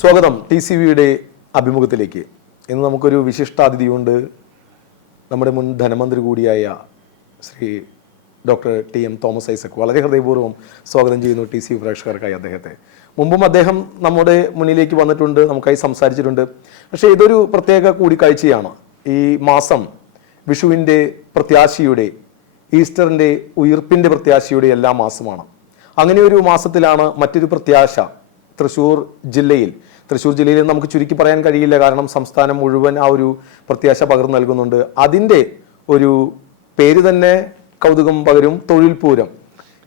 സ്വാഗതം TCVയുടെ അഭിമുഖത്തിലേക്ക്. ഇന്ന് നമുക്കൊരു വിശിഷ്ടാതിഥിയുണ്ട്. നമ്മുടെ മുൻ ധനമന്ത്രി കൂടിയായ Shri doctor TM Thomas Isaac. വളരെ ഹൃദയപൂർവ്വം സ്വാഗതം ചെയ്യുന്നു TCV പ്രേക്ഷകർക്കായി അദ്ദേഹത്തെ. മുമ്പും അദ്ദേഹം നമ്മുടെ മുന്നിലേക്ക് വന്നിട്ടുണ്ട്, നമുക്കായി സംസാരിച്ചിട്ടുണ്ട്. പക്ഷേ ഇതൊരു പ്രത്യേക കൂടിക്കാഴ്ചയാണ്. ഈ മാസം വിഷുവിൻ്റെ പ്രത്യാശയുടെ, ഈസ്റ്ററിൻ്റെ ഉയിർപ്പിൻ്റെ പ്രത്യാശയുടെ എല്ലാ മാസമാണ്. അങ്ങനെ ഒരു മാസത്തിലാണ് മറ്റൊരു പ്രത്യാശ തൃശ്ശൂർ ജില്ലയിൽ നമുക്ക് ചുരുക്കി പറയാൻ കഴിയില്ല, കാരണം സംസ്ഥാനം മുഴുവൻ ആ ഒരു പ്രത്യാശ പകർന്നു നൽകുന്നുണ്ട്. അതിൻ്റെ ഒരു പേര് തന്നെ കൗതുകം പകരും. തൊഴിൽ പൂരം.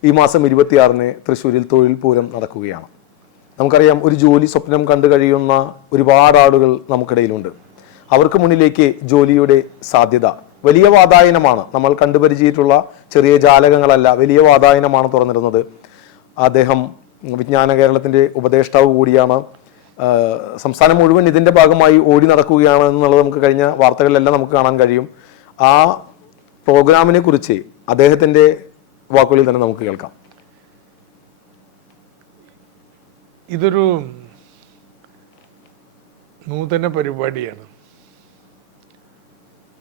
ഈ മാസം 26-ന് തൃശ്ശൂരിൽ തൊഴിൽ പൂരം നടക്കുകയാണ്. നമുക്കറിയാം, ഒരു ജോലി സ്വപ്നം കണ്ടു കഴിയുന്ന ഒരുപാട് ആളുകൾ നമുക്കിടയിലുണ്ട്. അവർക്ക് മുന്നിലേക്ക് ജോലിയുടെ സാധ്യത വലിയ വാതായനമാണ്. നമ്മൾ കണ്ടുപരിചയിട്ടുള്ള ചെറിയ ജാലകങ്ങളല്ല, വലിയ വാതായനമാണ് തുറന്നിരുന്നത്. അദ്ദേഹം വിജ്ഞാന കേരളത്തിൻ്റെ ഉപദേഷ്ടാവ് കൂടിയാണ്. സംസ്ഥാനം മുഴുവൻ ഇതിൻ്റെ ഭാഗമായി ഓടി നടക്കുകയാണ് എന്നുള്ളത് നമുക്ക് കഴിഞ്ഞ വാർത്തകളിലെല്ലാം നമുക്ക് കാണാൻ കഴിയും. ആ പ്രോഗ്രാമിനെ കുറിച്ച് അദ്ദേഹത്തിൻ്റെ വാക്കുകളിൽ തന്നെ നമുക്ക് കേൾക്കാം. ഇതൊരു നൂതന പരിപാടിയാണ്.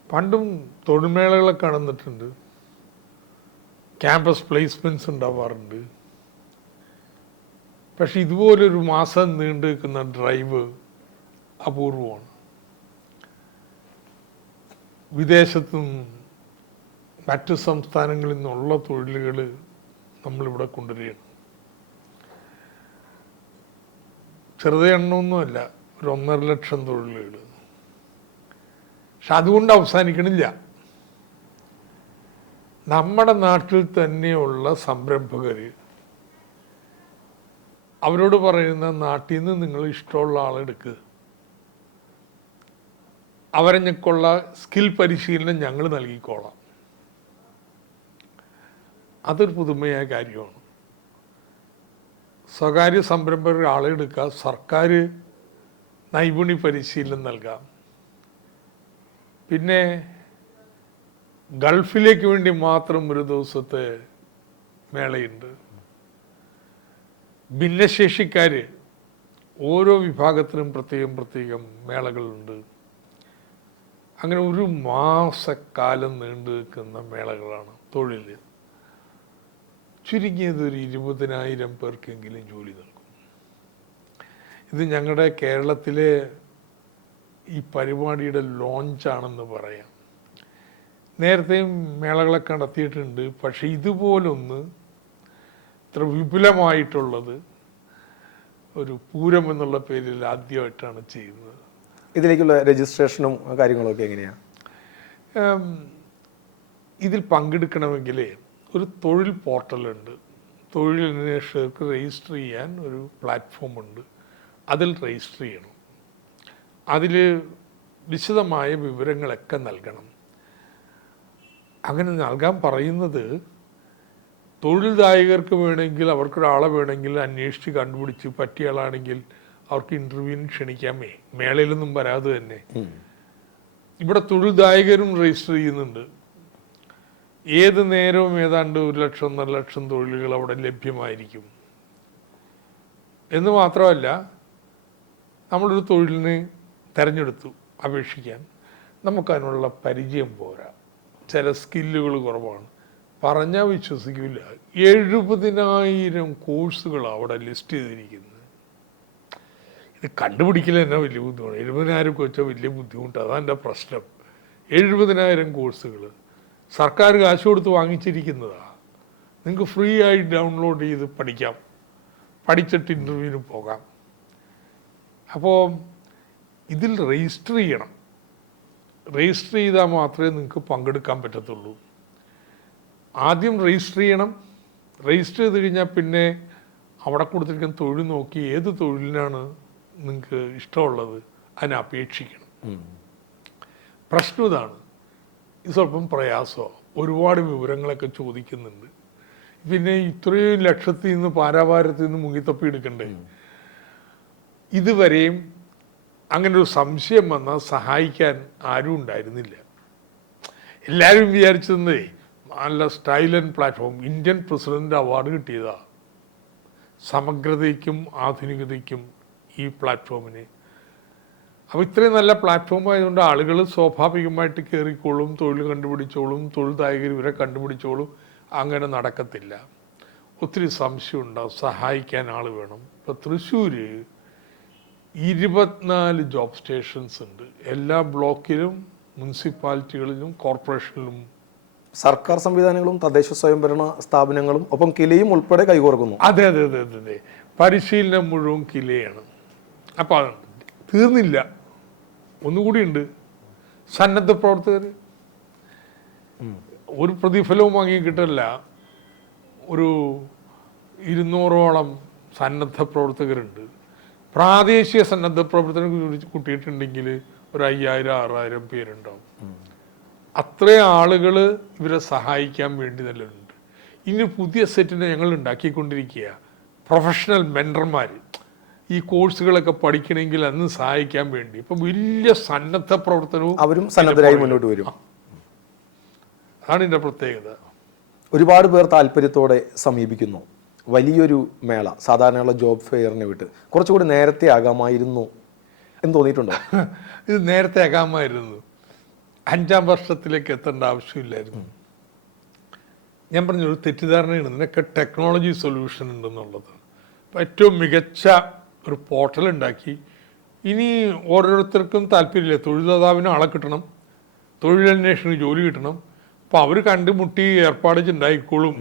പണ്ടും തൊഴിൽമേളകളെ കാണുന്നിട്ടുണ്ട്, ക്യാമ്പസ് പ്ലേസ്മെൻറ്റ്സ് ഉണ്ടാവാറുണ്ട്. പക്ഷെ ഇതുപോലൊരു മാസം നീണ്ടു നിൽക്കുന്ന ഡ്രൈവ് അപൂർവമാണ്. വിദേശത്തും മറ്റു സംസ്ഥാനങ്ങളിൽ നിന്നുള്ള തൊഴിലുകൾ നമ്മളിവിടെ കൊണ്ടുവരികയാണ്. ചെറുതെ എണ്ണമൊന്നുമല്ല, ഒരു 1.5 ലക്ഷം തൊഴിലുകൾ. പക്ഷെ അതുകൊണ്ട് അവസാനിക്കണില്ല. നമ്മുടെ നാട്ടിൽ തന്നെയുള്ള സംരംഭകർ അവരോട് പറയുന്ന, നാട്ടിൽ നിന്ന് നിങ്ങൾ ഇഷ്ടമുള്ള ആളെടുക്കുക, അവരെഞ്ഞക്കുള്ള സ്കിൽ പരിശീലനം ഞങ്ങൾ നൽകിക്കോളാം. അതൊരു പുതുമയായ കാര്യമാണ്. സ്വകാര്യ സംരംഭകർ ആളെടുക്കുക, സർക്കാർ നൈപുണ്യ പരിശീലനം നൽകാം. പിന്നെ ഗൾഫിലേക്ക് വേണ്ടി മാത്രം ഒരു ദിവസത്തെ മേളയുണ്ട്. ഭിന്നശേഷിക്കാർ ഓരോ വിഭാഗത്തിനും പ്രത്യേകം മേളകളുണ്ട്. അങ്ങനെ ഒരു മാസക്കാലം നീണ്ടു നിൽക്കുന്ന മേളകളാണ് തൊഴിൽ. ചുരുങ്ങിയത് ഒരു 20,000 പേർക്കെങ്കിലും ജോലി നൽകും. ഇത് ഞങ്ങളുടെ കേരളത്തിലെ ഈ പരിപാടിയുടെ ലോഞ്ചാണെന്ന് പറയാം. നേരത്തെയും മേളകളൊക്കെ നടത്തിയിട്ടുണ്ട്, പക്ഷെ ഇതുപോലൊന്ന് ഇത്ര വിപുലമായിട്ടുള്ളത് ഒരു പൂരം എന്നുള്ള പേരിൽ ആദ്യമായിട്ടാണ് ചെയ്യുന്നത്. ഇതിലേക്കുള്ള രജിസ്ട്രേഷനും കാര്യങ്ങളൊക്കെ എങ്ങനെയാണ്? ഇതിൽ പങ്കെടുക്കണമെങ്കിൽ ഒരു തൊഴിൽ പോർട്ടലുണ്ട്. തൊഴിലന്വേഷകർക്ക് രജിസ്റ്റർ ചെയ്യാൻ ഒരു പ്ലാറ്റ്ഫോമുണ്ട്. അതിൽ രജിസ്റ്റർ ചെയ്യണം. അതിൽ വിശദമായ വിവരങ്ങളൊക്കെ നൽകണം. അങ്ങനെ നൽകാൻ പറയുന്നത്, തൊഴിൽദായകർക്ക് വേണമെങ്കിൽ, അവർക്കൊരാളെ വേണമെങ്കിൽ അന്വേഷിച്ച് കണ്ടുപിടിച്ച് പറ്റിയ ആളാണെങ്കിൽ അവർക്ക് ഇൻ്റർവ്യൂവിന് ക്ഷണിക്കാമേ, മേളയിലൊന്നും വരാതെ തന്നെ. ഇവിടെ തൊഴിൽദായകരും രജിസ്റ്റർ ചെയ്യുന്നുണ്ട്. ഏത് നേരവും ഏതാണ്ട് 1 ലക്ഷം 1.5 ലക്ഷം തൊഴിലുകൾ അവിടെ ലഭ്യമായിരിക്കും. എന്ന് മാത്രമല്ല, നമ്മളൊരു തൊഴിലിന് തിരഞ്ഞെടുത്തു അപേക്ഷിക്കാൻ, നമുക്കതിനുള്ള പരിചയം പോരാ, ചില സ്കില്ലുകൾ കുറവാണ്. പറഞ്ഞാൽ വിശ്വസിക്കില്ല, 70,000 കോഴ്സുകൾ അവിടെ ലിസ്റ്റ് ചെയ്തിരിക്കുന്നത്. ഇത് കണ്ടുപിടിക്കൽ തന്നെ വലിയ ബുദ്ധിമുട്ടാണ്. 70,000 വെച്ചാൽ വലിയ ബുദ്ധിമുട്ട്. അതാണ് എൻ്റെ പ്രശ്നം. 70,000 കോഴ്സുകൾ സർക്കാർ കാശ് കൊടുത്ത് വാങ്ങിച്ചിരിക്കുന്നതാണ്. നിങ്ങൾക്ക് ഫ്രീ ആയി ഡൗൺലോഡ് ചെയ്ത് പഠിക്കാം, പഠിച്ചിട്ട് ഇൻ്റർവ്യൂവിന് പോകാം. അപ്പോൾ ഇതിൽ രജിസ്റ്റർ ചെയ്യണം. രജിസ്റ്റർ ചെയ്താൽ മാത്രമേ നിങ്ങൾക്ക് പങ്കെടുക്കാൻ പറ്റത്തുള്ളൂ. ആദ്യം രജിസ്റ്റർ ചെയ്യണം. രജിസ്റ്റർ ചെയ്ത് കഴിഞ്ഞാൽ പിന്നെ അവിടെ കൊടുത്തിരിക്കുന്ന തൊഴിൽ നോക്കി ഏത് തൊഴിലിനാണ് നിങ്ങൾക്ക് ഇഷ്ടമുള്ളത് അതിനെ അപേക്ഷിക്കണം. പ്രശ്നം ഇതാണ്, ഇത് സ്വല്പം പ്രയാസമാണ്. ഒരുപാട് വിവരങ്ങളൊക്കെ ചോദിക്കുന്നുണ്ട്. പിന്നെ ഇത്രയും ലക്ഷത്തിൽ നിന്ന് പാരാവാരത്തിൽ നിന്ന് മുങ്ങിത്തപ്പി എടുക്കണ്ടേ. ഇതുവരെയും അങ്ങനെ ഒരു സംശയം വന്നാൽ സഹായിക്കാൻ ആരും ഉണ്ടായിരുന്നില്ല. എല്ലാവരും വിചാരിച്ചതേ നല്ല style and platform, Indian president award കിട്ടിയതാ സമഗ്രതയ്ക്കും ആധുനികതയ്ക്കും ഈ പ്ലാറ്റ്ഫോമിന്. അപ്പോൾ ഇത്രയും നല്ല പ്ലാറ്റ്ഫോം ആയതുകൊണ്ട് ആളുകൾ സ്വാഭാവികമായിട്ട് കയറിക്കോളും, തൊഴിൽ കണ്ടുപിടിച്ചോളും, തൊഴിൽദായകർ ഇവരെ കണ്ടുപിടിച്ചോളും. അങ്ങനെ നടക്കത്തില്ല. ഒത്തിരി സംശയം ഉണ്ടാവും, സഹായിക്കാൻ ആൾ വേണം. ഇപ്പോൾ തൃശ്ശൂർ 24 ജോബ് സ്റ്റേഷൻസ് ഉണ്ട്. എല്ലാ ബ്ലോക്കിലും, മുനിസിപ്പാലിറ്റികളിലും, കോർപ്പറേഷനിലും. സർക്കാർ സംവിധാനങ്ങളും തദ്ദേശ സ്വയംഭരണ സ്ഥാപനങ്ങളും ഒപ്പം കിലയും ഉൾപ്പെടെ കൈകോർക്കുന്നു. അതെ അതെ അതെ അതെ അതെ. പരിശീലനം മുഴുവൻ കിലയാണ്. അപ്പോൾ അത് തീർന്നില്ല, ഒന്നുകൂടി ഉണ്ട്. സന്നദ്ധ പ്രവർത്തകർ ഒരു പ്രതിഫലവും വാങ്ങി കിട്ടില്ല. ഒരു 200ഓളം സന്നദ്ധ പ്രവർത്തകരുണ്ട്. പ്രാദേശിക സന്നദ്ധ പ്രവർത്തനം കൂട്ടിയിട്ടുണ്ടെങ്കിൽ ഒരു 5000-6000 പേരുണ്ടാവും. അത്രയും ആളുകൾ ഇവരെ സഹായിക്കാൻ വേണ്ടി നല്ലതുണ്ട്. ഇനി പുതിയ സെറ്റിനെ ഞങ്ങൾ ഉണ്ടാക്കിക്കൊണ്ടിരിക്കുക. പ്രൊഫഷണൽ മെൻറ്റർമാർ ഈ കോഴ്സുകളൊക്കെ പഠിക്കണമെങ്കിൽ അന്ന് സഹായിക്കാൻ വേണ്ടി ഇപ്പം വലിയ സന്നദ്ധ പ്രവർത്തനവും അവരും സന്നദ്ധരായി മുന്നോട്ട് വരും. അതാണ് ഇതിൻ്റെ പ്രത്യേകത. ഒരുപാട് പേർ താല്പര്യത്തോടെ സമീപിക്കുന്നു. വലിയൊരു മേള, സാധാരണയുള്ള ജോബ് ഫെയറിനെ വിട്ട് കുറച്ചുകൂടി നേരത്തെ ആകാമായിരുന്നു എന്ന് തോന്നിയിട്ടുണ്ടോ? ഇത് നേരത്തെ ആകാമായിരുന്നു. 5ാം വർഷത്തിലേക്ക് എത്തേണ്ട ആവശ്യമില്ലായിരുന്നു. ഞാൻ പറഞ്ഞൊരു തെറ്റിദ്ധാരണയാണ് ഇതിനൊക്കെ ടെക്നോളജി സൊല്യൂഷൻ ഉണ്ടെന്നുള്ളത്. അപ്പോൾ ഏറ്റവും മികച്ച ഒരു പോർട്ടൽ ഉണ്ടാക്കി ഇനി ഓരോരുത്തർക്കും താല്പര്യമില്ല. തൊഴിൽദാതാവിന് ആളെ കിട്ടണം, തൊഴിലന്വേഷണത്തിന് ജോലി കിട്ടണം. അപ്പോൾ അവർ കണ്ടുമുട്ടി ഏർപ്പാട് ഉണ്ടായിക്കോളും.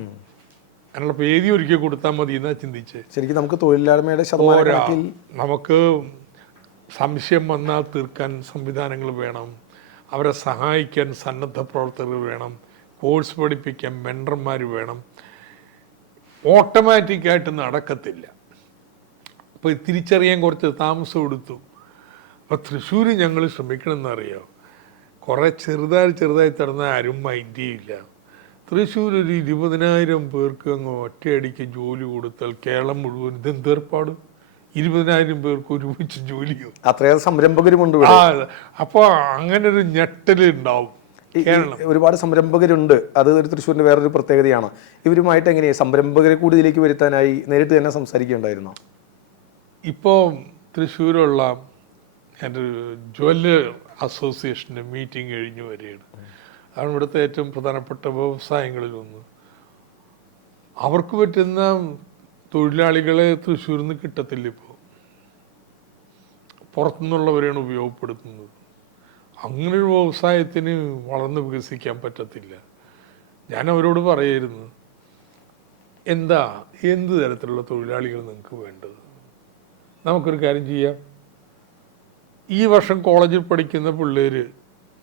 അതിനുള്ള വേദി ഒരുക്കി കൊടുത്താൽ മതി എന്നാ ചിന്തിച്ച്. ശരിക്കും നമുക്ക് തൊഴിലില്ലായ്മയുടെ ശതമാനം നമുക്ക് സംശയം വന്നാൽ തീർക്കാൻ സംവിധാനങ്ങൾ വേണം, അവരെ സഹായിക്കാൻ സന്നദ്ധ പ്രവർത്തകർ വേണം, കോഴ്സ് പഠിപ്പിക്കാൻ മെൻറ്റർമാർ വേണം. ഓട്ടോമാറ്റിക്കായിട്ട് നടക്കത്തില്ല. അപ്പോൾ തിരിച്ചറിയാൻ കുറച്ച് താമസം എടുത്തു. അപ്പോൾ തൃശ്ശൂർ ഞങ്ങൾ ശ്രമിക്കണമെന്നറിയാം. കുറേ ചെറുതായി തടന്ന ആരും മൈൻഡ് ചെയ്യില്ല. തൃശ്ശൂർ ഒരു 20,000 പേർക്ക് അങ്ങ് ഒറ്റയടിക്ക് ജോലി കൊടുത്താൽ കേരളം മുഴുവൻ ഇതെന്തേർപ്പാട്? 20,000 പേർക്ക് ഒരുമിച്ച് ജോലിയോ? അത്രയേറെ സംരംഭകരുമുണ്ട്. അപ്പോൾ അങ്ങനെ ഒരു ഞെട്ടൽ ഉണ്ടാവും. ഒരുപാട് സംരംഭകരുണ്ട്. അത് ഒരു തൃശ്ശൂരിന്റെ വേറൊരു പ്രത്യേകതയാണ്. ഇവരുമായിട്ട് എങ്ങനെയാണ് സംരംഭകരെ കൂടി ഇതിലേക്ക് വരുത്താനായി നേരിട്ട് തന്നെ സംസാരിക്കുകയുണ്ടായിരുന്നോ? ഇപ്പോൾ തൃശ്ശൂരുള്ള എൻ്റെ ജ്വല്ലർ അസോസിയേഷൻ്റെ മീറ്റിംഗ് കഴിഞ്ഞു വരികയാണ്. അതാണ് ഇവിടുത്തെ ഏറ്റവും പ്രധാനപ്പെട്ട വ്യവസായങ്ങളിലൊന്ന്. അവർക്ക് പറ്റുന്ന തൊഴിലാളികളെ തൃശ്ശൂരിൽ നിന്ന് കിട്ടത്തില്ല. ഇപ്പോൾ പുറത്തുനിന്നുള്ളവരെയാണ് ഉപയോഗപ്പെടുത്തുന്നത്. അങ്ങനൊരു വ്യവസായത്തിന് വളർന്ന് വികസിക്കാൻ പറ്റത്തില്ല. ഞാൻ അവരോട് പറയായിരുന്നു, എന്ത് തരത്തിലുള്ള തൊഴിലാളികൾ നിങ്ങൾക്ക് വേണ്ടത്? നമുക്കൊരു കാര്യം ചെയ്യാം. ഈ വർഷം കോളേജിൽ പഠിക്കുന്ന പിള്ളേർ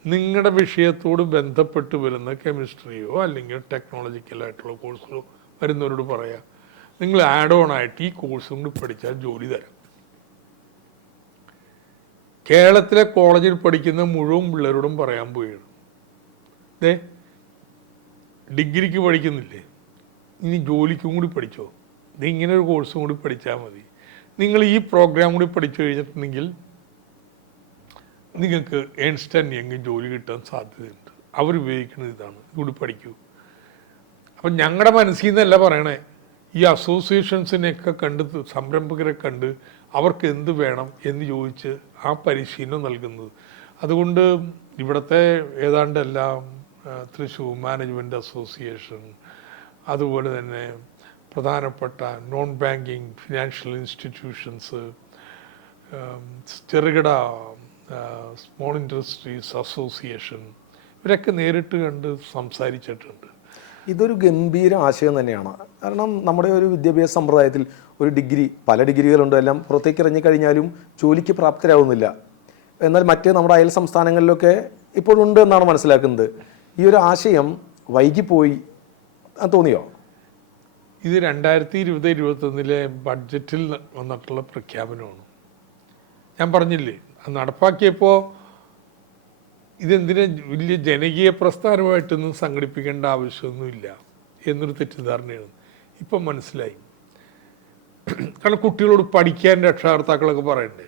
നിങ്ങളുടെ വിഷയത്തോട് ബന്ധപ്പെട്ട് വരുന്ന കെമിസ്ട്രിയോ അല്ലെങ്കിൽ ടെക്നോളജിക്കലായിട്ടുള്ള കോഴ്സുകളോ വരുന്നവരോട് പറയാം, നിങ്ങൾ ആഡ് ഓൺ ആയിട്ട് ഈ കോഴ്സും കൂടി പഠിച്ചാൽ ജോലി തരാം. കേരളത്തിലെ കോളേജിൽ പഠിക്കുന്ന മുഴുവൻ പിള്ളേരോടും പറയാൻ പോയാണ്, ഡിഗ്രിക്ക് പഠിക്കുന്നില്ലേ, ഇനി ജോലിക്കും കൂടി പഠിച്ചോ, ഇങ്ങനെ ഒരു കോഴ്സും കൂടി പഠിച്ചാൽ മതി. നിങ്ങൾ ഈ പ്രോഗ്രാം കൂടി പഠിച്ചു കഴിഞ്ഞിട്ടുണ്ടെങ്കിൽ നിങ്ങൾക്ക് ഏൺസ്റ്റ് ആൻഡ് യങ് ജോലി കിട്ടാൻ സാധ്യതയുണ്ട്. അവരുപയോഗിക്കുന്നത് ഇതാണ്, ഇതുകൂടി പഠിക്കൂ. അപ്പം ഞങ്ങളുടെ മനസ്സിൽ നിന്നല്ല പറയണേ, ഈ അസോസിയേഷൻസിനെയൊക്കെ കണ്ട്, സംരംഭകരെ കണ്ട് അവർക്ക് എന്ത് വേണം എന്ന് ചോദിച്ച് ആ പരിശീലനം നൽകുന്നത്. അതുകൊണ്ട് ഇവിടുത്തെ ഏതാണ്ട് എല്ലാം തൃശ്ശൂർ മാനേജ്മെൻറ്റ് അസോസിയേഷൻ, അതുപോലെ തന്നെ പ്രധാനപ്പെട്ട നോൺ ബാങ്കിങ് ഫിനാൻഷ്യൽ ഇൻസ്റ്റിറ്റ്യൂഷൻസ്, ചെറുകിട സ്മോൾ ഇൻഡസ്ട്രീസ് അസോസിയേഷൻ, ഇവരൊക്കെ നേരിട്ട് കണ്ട് സംസാരിച്ചിട്ടുണ്ട്. ഇതൊരു ഗംഭീര ആശയം തന്നെയാണ്. കാരണം നമ്മുടെ ഒരു വിദ്യാഭ്യാസ സമ്പ്രദായത്തിൽ ഒരു ഡിഗ്രി, പല ഡിഗ്രികളുണ്ട്, എല്ലാം പുറത്തേക്ക് ഇറങ്ങിക്കഴിഞ്ഞാലും ജോലിക്ക് പ്രാപ്തരാകുന്നില്ല. എന്നാൽ മറ്റ് നമ്മുടെ അയൽ സംസ്ഥാനങ്ങളിലൊക്കെ ഇപ്പോഴുണ്ട് എന്നാണ് മനസ്സിലാക്കുന്നത്. ഈ ഒരു ആശയം വൈകിപ്പോയി തോന്നിയോ? ഇത് 2020-21 ബഡ്ജറ്റിൽ വന്നിട്ടുള്ള പ്രഖ്യാപനമാണ്. ഞാൻ പറഞ്ഞില്ലേ, അത് നടപ്പാക്കിയപ്പോൾ ഇതെന്തിനെ വലിയ ജനകീയ പ്രസ്ഥാനമായിട്ടൊന്നും സംഘടിപ്പിക്കേണ്ട ആവശ്യമൊന്നുമില്ല എന്നൊരു തെറ്റിദ്ധാരണയാണ്. ഇപ്പം മനസ്സിലായി. കാരണം കുട്ടികളോട് പഠിക്കാൻ രക്ഷകർത്താക്കളൊക്കെ പറയണ്ടേ,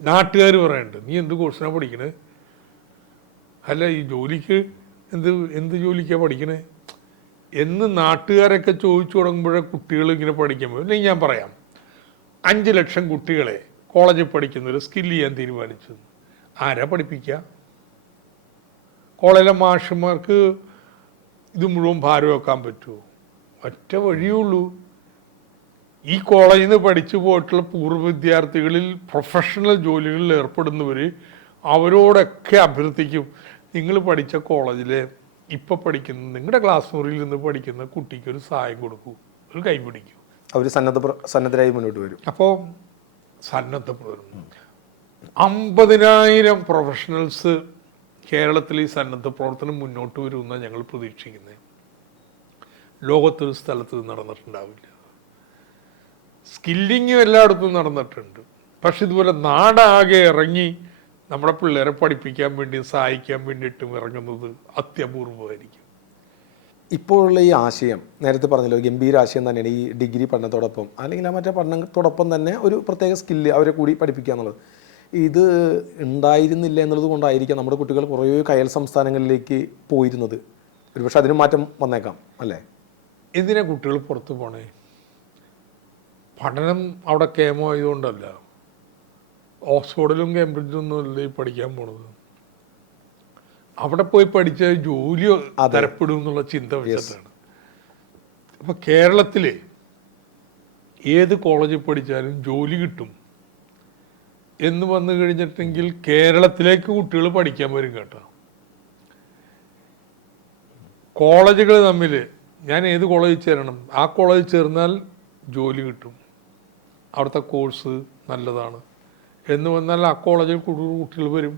നാട്ടുകാർ പറയണ്ടേ, നീ എന്ത് കോഴ്സിനാണ് പഠിക്കണേ, അല്ല ഈ ജോലിക്ക് എന്ത് ജോലിക്കാണ് പഠിക്കണേ എന്ന് നാട്ടുകാരൊക്കെ ചോദിച്ചു തുടങ്ങുമ്പോഴേ കുട്ടികൾ ഇങ്ങനെ പഠിക്കാൻ പോകും. അല്ലെങ്കിൽ ഞാൻ പറയാം, 5 ലക്ഷം കുട്ടികളെ കോളേജിൽ പഠിക്കുന്നവർ സ്കിൽ ചെയ്യാൻ തീരുമാനിച്ചു. ആരാ പഠിപ്പിക്കുക? കോളേജിലെ മാഷന്മാർക്ക് ഇത് മുഴുവൻ ഭാരം വെക്കാൻ പറ്റുമോ? ഒറ്റ വഴിയുള്ളൂ. ഈ കോളേജിൽ നിന്ന് പഠിച്ചു പോയിട്ടുള്ള പൂർവ്വ വിദ്യാർത്ഥികളിൽ പ്രൊഫഷണൽ ജോലികളിൽ ഏർപ്പെടുന്നവർ അവരോടൊക്കെ അഭ്യർത്ഥിക്കും, നിങ്ങൾ പഠിച്ച കോളേജിലെ ഇപ്പം പഠിക്കുന്ന നിങ്ങളുടെ ക്ലാസ് മുറിയിൽ നിന്ന് പഠിക്കുന്ന കുട്ടിക്ക് ഒരു സഹായം കൊടുക്കൂ, ഒരു കൈ പിടിക്കൂ. അവർ സന്നദ്ധരായി മുന്നോട്ട് വരും. അപ്പോൾ സന്നദ്ധ പ്രവർത്തനം 50,000 പ്രൊഫഷണൽസ് കേരളത്തിൽ ഈ സന്നദ്ധ പ്രവർത്തനം മുന്നോട്ട് വരുമെന്നാണ് ഞങ്ങൾ പ്രതീക്ഷിക്കുന്നത്. ലോകത്തൊരു സ്ഥലത്ത് നടന്നിട്ടുണ്ടാവില്ല. സ്കില്ലിങ് എല്ലായിടത്തും നടന്നിട്ടുണ്ട്, പക്ഷെ ഇതുപോലെ നാടാകെ ഇറങ്ങി നമ്മുടെ പിള്ളേരെ പഠിപ്പിക്കാൻ വേണ്ടി സഹായിക്കാൻ വേണ്ടിയിട്ടും ഇറങ്ങുന്നത് അത്യപൂർവമായിരിക്കും. ഇപ്പോഴുള്ള ഈ ആശയം നേരത്തെ പറഞ്ഞല്ലോ, ഗംഭീര ആശയം തന്നെയാണ് ഈ ഡിഗ്രി പഠനത്തോടൊപ്പം അല്ലെങ്കിൽ മറ്റേ പഠനത്തോടൊപ്പം തന്നെ ഒരു പ്രത്യേക സ്കില്ല് അവരെ കൂടി പഠിപ്പിക്കുക എന്നുള്ളത്. ഇത് ഉണ്ടായിരുന്നില്ല എന്നുള്ളത് കൊണ്ടായിരിക്കാം നമ്മുടെ കുട്ടികൾ കുറേ കയൽ സംസ്ഥാനങ്ങളിലേക്ക് പോയിരുന്നത്. ഒരുപക്ഷെ അതിന് മാറ്റം വന്നേക്കാം അല്ലേ? എന്തിനാ കുട്ടികൾ പുറത്തു പോണേ? പഠനം അവിടെ കേമോ ആയതുകൊണ്ടല്ല. ഓക്സ്ഫോർഡിലും കേംബ്രിഡ്ജിലും ഒന്നുമല്ല ഈ പഠിക്കാൻ പോണത്. അവിടെ പോയി പഠിച്ച ജോലി തരപ്പെടും എന്നുള്ള ചിന്ത വെച്ചിട്ടാണ്. അപ്പൊ കേരളത്തില് ഏത് കോളേജിൽ പഠിച്ചാലും ജോലി കിട്ടും എന്ന് വന്നു കഴിഞ്ഞിട്ടെങ്കിൽ കേരളത്തിലേക്ക് കുട്ടികൾ പഠിക്കാൻ വരും കേട്ടോ. കോളേജുകൾ തമ്മിൽ ഞാൻ ഏത് കോളേജിൽ ചേരണം, ആ കോളേജിൽ ചേർന്നാൽ ജോലി കിട്ടും, അവിടുത്തെ കോഴ്സ് നല്ലതാണ് എന്ന് വന്നാൽ ആ കോളേജിൽ കുട്ടികൾ വരും.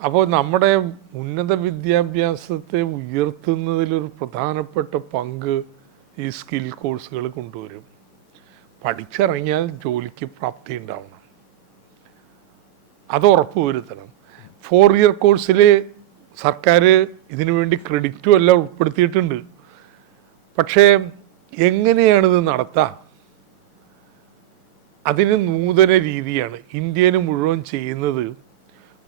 അപ്പോൾ നമ്മുടെ ഉന്നത വിദ്യാഭ്യാസത്തെ ഉയർത്തുന്നതിലൊരു പ്രധാനപ്പെട്ട പങ്ക് ഈ സ്കിൽ കോഴ്സുകൾ കൊണ്ടുവരും. പഠിച്ചിറങ്ങിയാൽ ജോലിക്ക് പ്രാപ്തി ഉണ്ടാവണം, അത് ഉറപ്പുവരുത്തണം. 4 ഇയർ കോഴ്സിൽ സർക്കാർ ഇതിനു വേണ്ടി ക്രെഡിറ്റും എല്ലാം ഉൾപ്പെടുത്തിയിട്ടുണ്ട്. പക്ഷേ എങ്ങനെയാണിത് നടത്താം? അതിന് നൂതന രീതിയാണ്. ഇന്ത്യയിൽ മുഴുവൻ ചെയ്യുന്നത്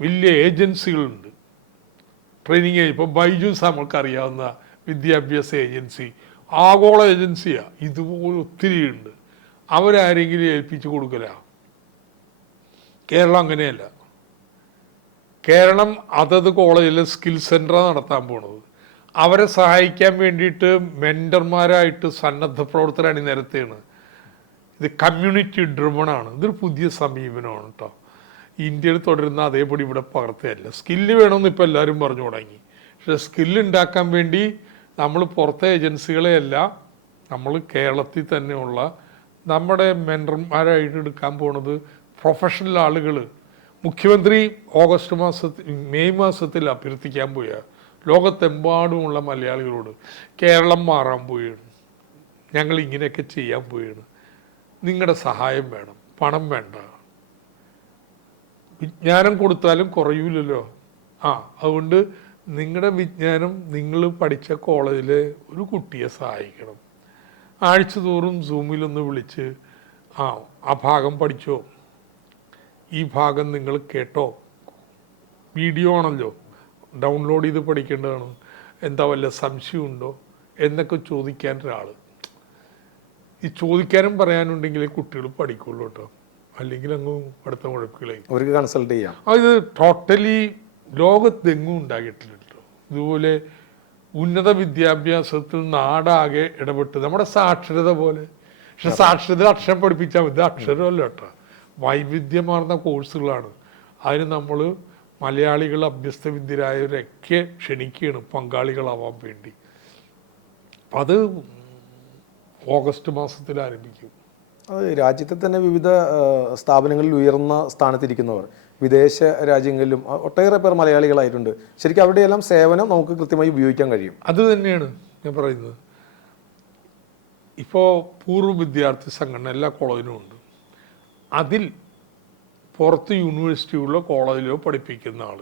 വലിയ ഏജൻസികളുണ്ട്, ട്രെയിനിങ്. ഇപ്പോൾ ബൈജൂസ് നമുക്കറിയാവുന്ന വിദ്യാഭ്യാസ ഏജൻസി ആഗോള ഏജൻസിയാണ്. ഇതുപോലെ ഒത്തിരി ഉണ്ട്. അവരാരെങ്കിലും ഏൽപ്പിച്ചു കൊടുക്കല. കേരളം അങ്ങനെയല്ല. കേരളം അതത് കോളേജിലെ സ്കിൽ സെൻ്ററാണ് നടത്താൻ പോണത്. അവരെ സഹായിക്കാൻ വേണ്ടിയിട്ട് മെൻറ്റർമാരായിട്ട് സന്നദ്ധ പ്രവർത്തകർ അണിനിരത്തുകയാണ്. ഇത് കമ്മ്യൂണിറ്റി ഡ്രിവണാണ്. ഇതൊരു പുതിയ സമീപനമാണ് കേട്ടോ. ഇന്ത്യയിൽ തുടരുന്ന അതേപടി ഇവിടെ പകർത്തുകയല്ല. സ്കില്ല് വേണമെന്ന് ഇപ്പോൾ എല്ലാവരും പറഞ്ഞു തുടങ്ങി. പക്ഷെ സ്കില്ല് ഉണ്ടാക്കാൻ വേണ്ടി നമ്മൾ പുറത്തെ ഏജൻസികളെയല്ല, നമ്മൾ കേരളത്തിൽ തന്നെയുള്ള നമ്മുടെ മെൻറ്റർമാരായിട്ട് എടുക്കാൻ പോണത് പ്രൊഫഷണൽ ആളുകൾ. മുഖ്യമന്ത്രി മെയ് മാസത്തിൽ അഭ്യർത്ഥിക്കാൻ പോയ ലോകത്തെമ്പാടുമുള്ള മലയാളികളോട് കേരളം മാറാൻ പോവുകയാണ്, ഞങ്ങൾ ഇങ്ങനെയൊക്കെ ചെയ്യാൻ പോവുകയാണ്, നിങ്ങളുടെ സഹായം വേണം, പണം വേണ്ട. വിജ്ഞാനം കൊടുത്താലും കുറയൂലല്ലോ. അതുകൊണ്ട് നിങ്ങളുടെ വിജ്ഞാനം നിങ്ങൾ പഠിച്ച കോളേജിലെ ഒരു കുട്ടിയെ സഹായിക്കണം. ആഴ്ച തോറും സൂമിലൊന്ന് വിളിച്ച് ആ ഭാഗം പഠിച്ചോ, ഈ ഭാഗം നിങ്ങൾ കേട്ടോ, വീഡിയോ ആണല്ലോ, ഡൗൺലോഡ് ചെയ്ത് പഠിക്കേണ്ടതാണ്, എന്താ വല്ല സംശയമുണ്ടോ എന്നൊക്കെ ചോദിക്കാൻ ഒരാൾ. ഈ ചോദിക്കാനും പറയാനുണ്ടെങ്കിൽ കുട്ടികൾ പഠിക്കുള്ളൂ കേട്ടോ, അല്ലെങ്കിൽ അങ്ങ് അടുത്ത മുഴക്കുകളെ അവർക്ക് കൺസൾട്ട് ചെയ്യാം. അത് ടോട്ടലി ലോകത്തെങ്ങും ഉണ്ടാക്കിയിട്ടില്ല കേട്ടോ. ഇതുപോലെ ഉന്നത വിദ്യാഭ്യാസത്തിൽ നാടാകെ ഇടപെട്ട് നമ്മുടെ സാക്ഷരത പോലെ. പക്ഷെ സാക്ഷരത അക്ഷരം പഠിപ്പിച്ചാൽ മതി, അക്ഷരമല്ല കേട്ടോ, വൈവിധ്യമാർന്ന കോഴ്സുകളാണ്. അതിന് നമ്മൾ മലയാളികൾ അഭ്യസ്തവിദ്യരായവരൊക്കെ ക്ഷണിക്കുകയാണ് പങ്കാളികളാവാൻ വേണ്ടി. അത് ഓഗസ്റ്റ് മാസത്തിൽ ആരംഭിക്കും. അത് രാജ്യത്തെ തന്നെ വിവിധ സ്ഥാപനങ്ങളിൽ ഉയർന്ന സ്ഥാനത്തിരിക്കുന്നവർ വിദേശ രാജ്യങ്ങളിലും ഒട്ടേറെ പേർ മലയാളികളായിട്ടുണ്ട്. ശരിക്കും അവിടെയെല്ലാം സേവനം നമുക്ക് കൃത്യമായി ഉപയോഗിക്കാൻ കഴിയും. അത് തന്നെയാണ് ഞാൻ പറയുന്നത്. ഇപ്പോൾ പൂർവ്വ വിദ്യാർത്ഥി സംഘടന എല്ലാ കോളേജിലും ഉണ്ട്. അതിൽ പുറത്ത് യൂണിവേഴ്സിറ്റിയിലോ കോളേജിലോ പഠിപ്പിക്കുന്ന ആൾ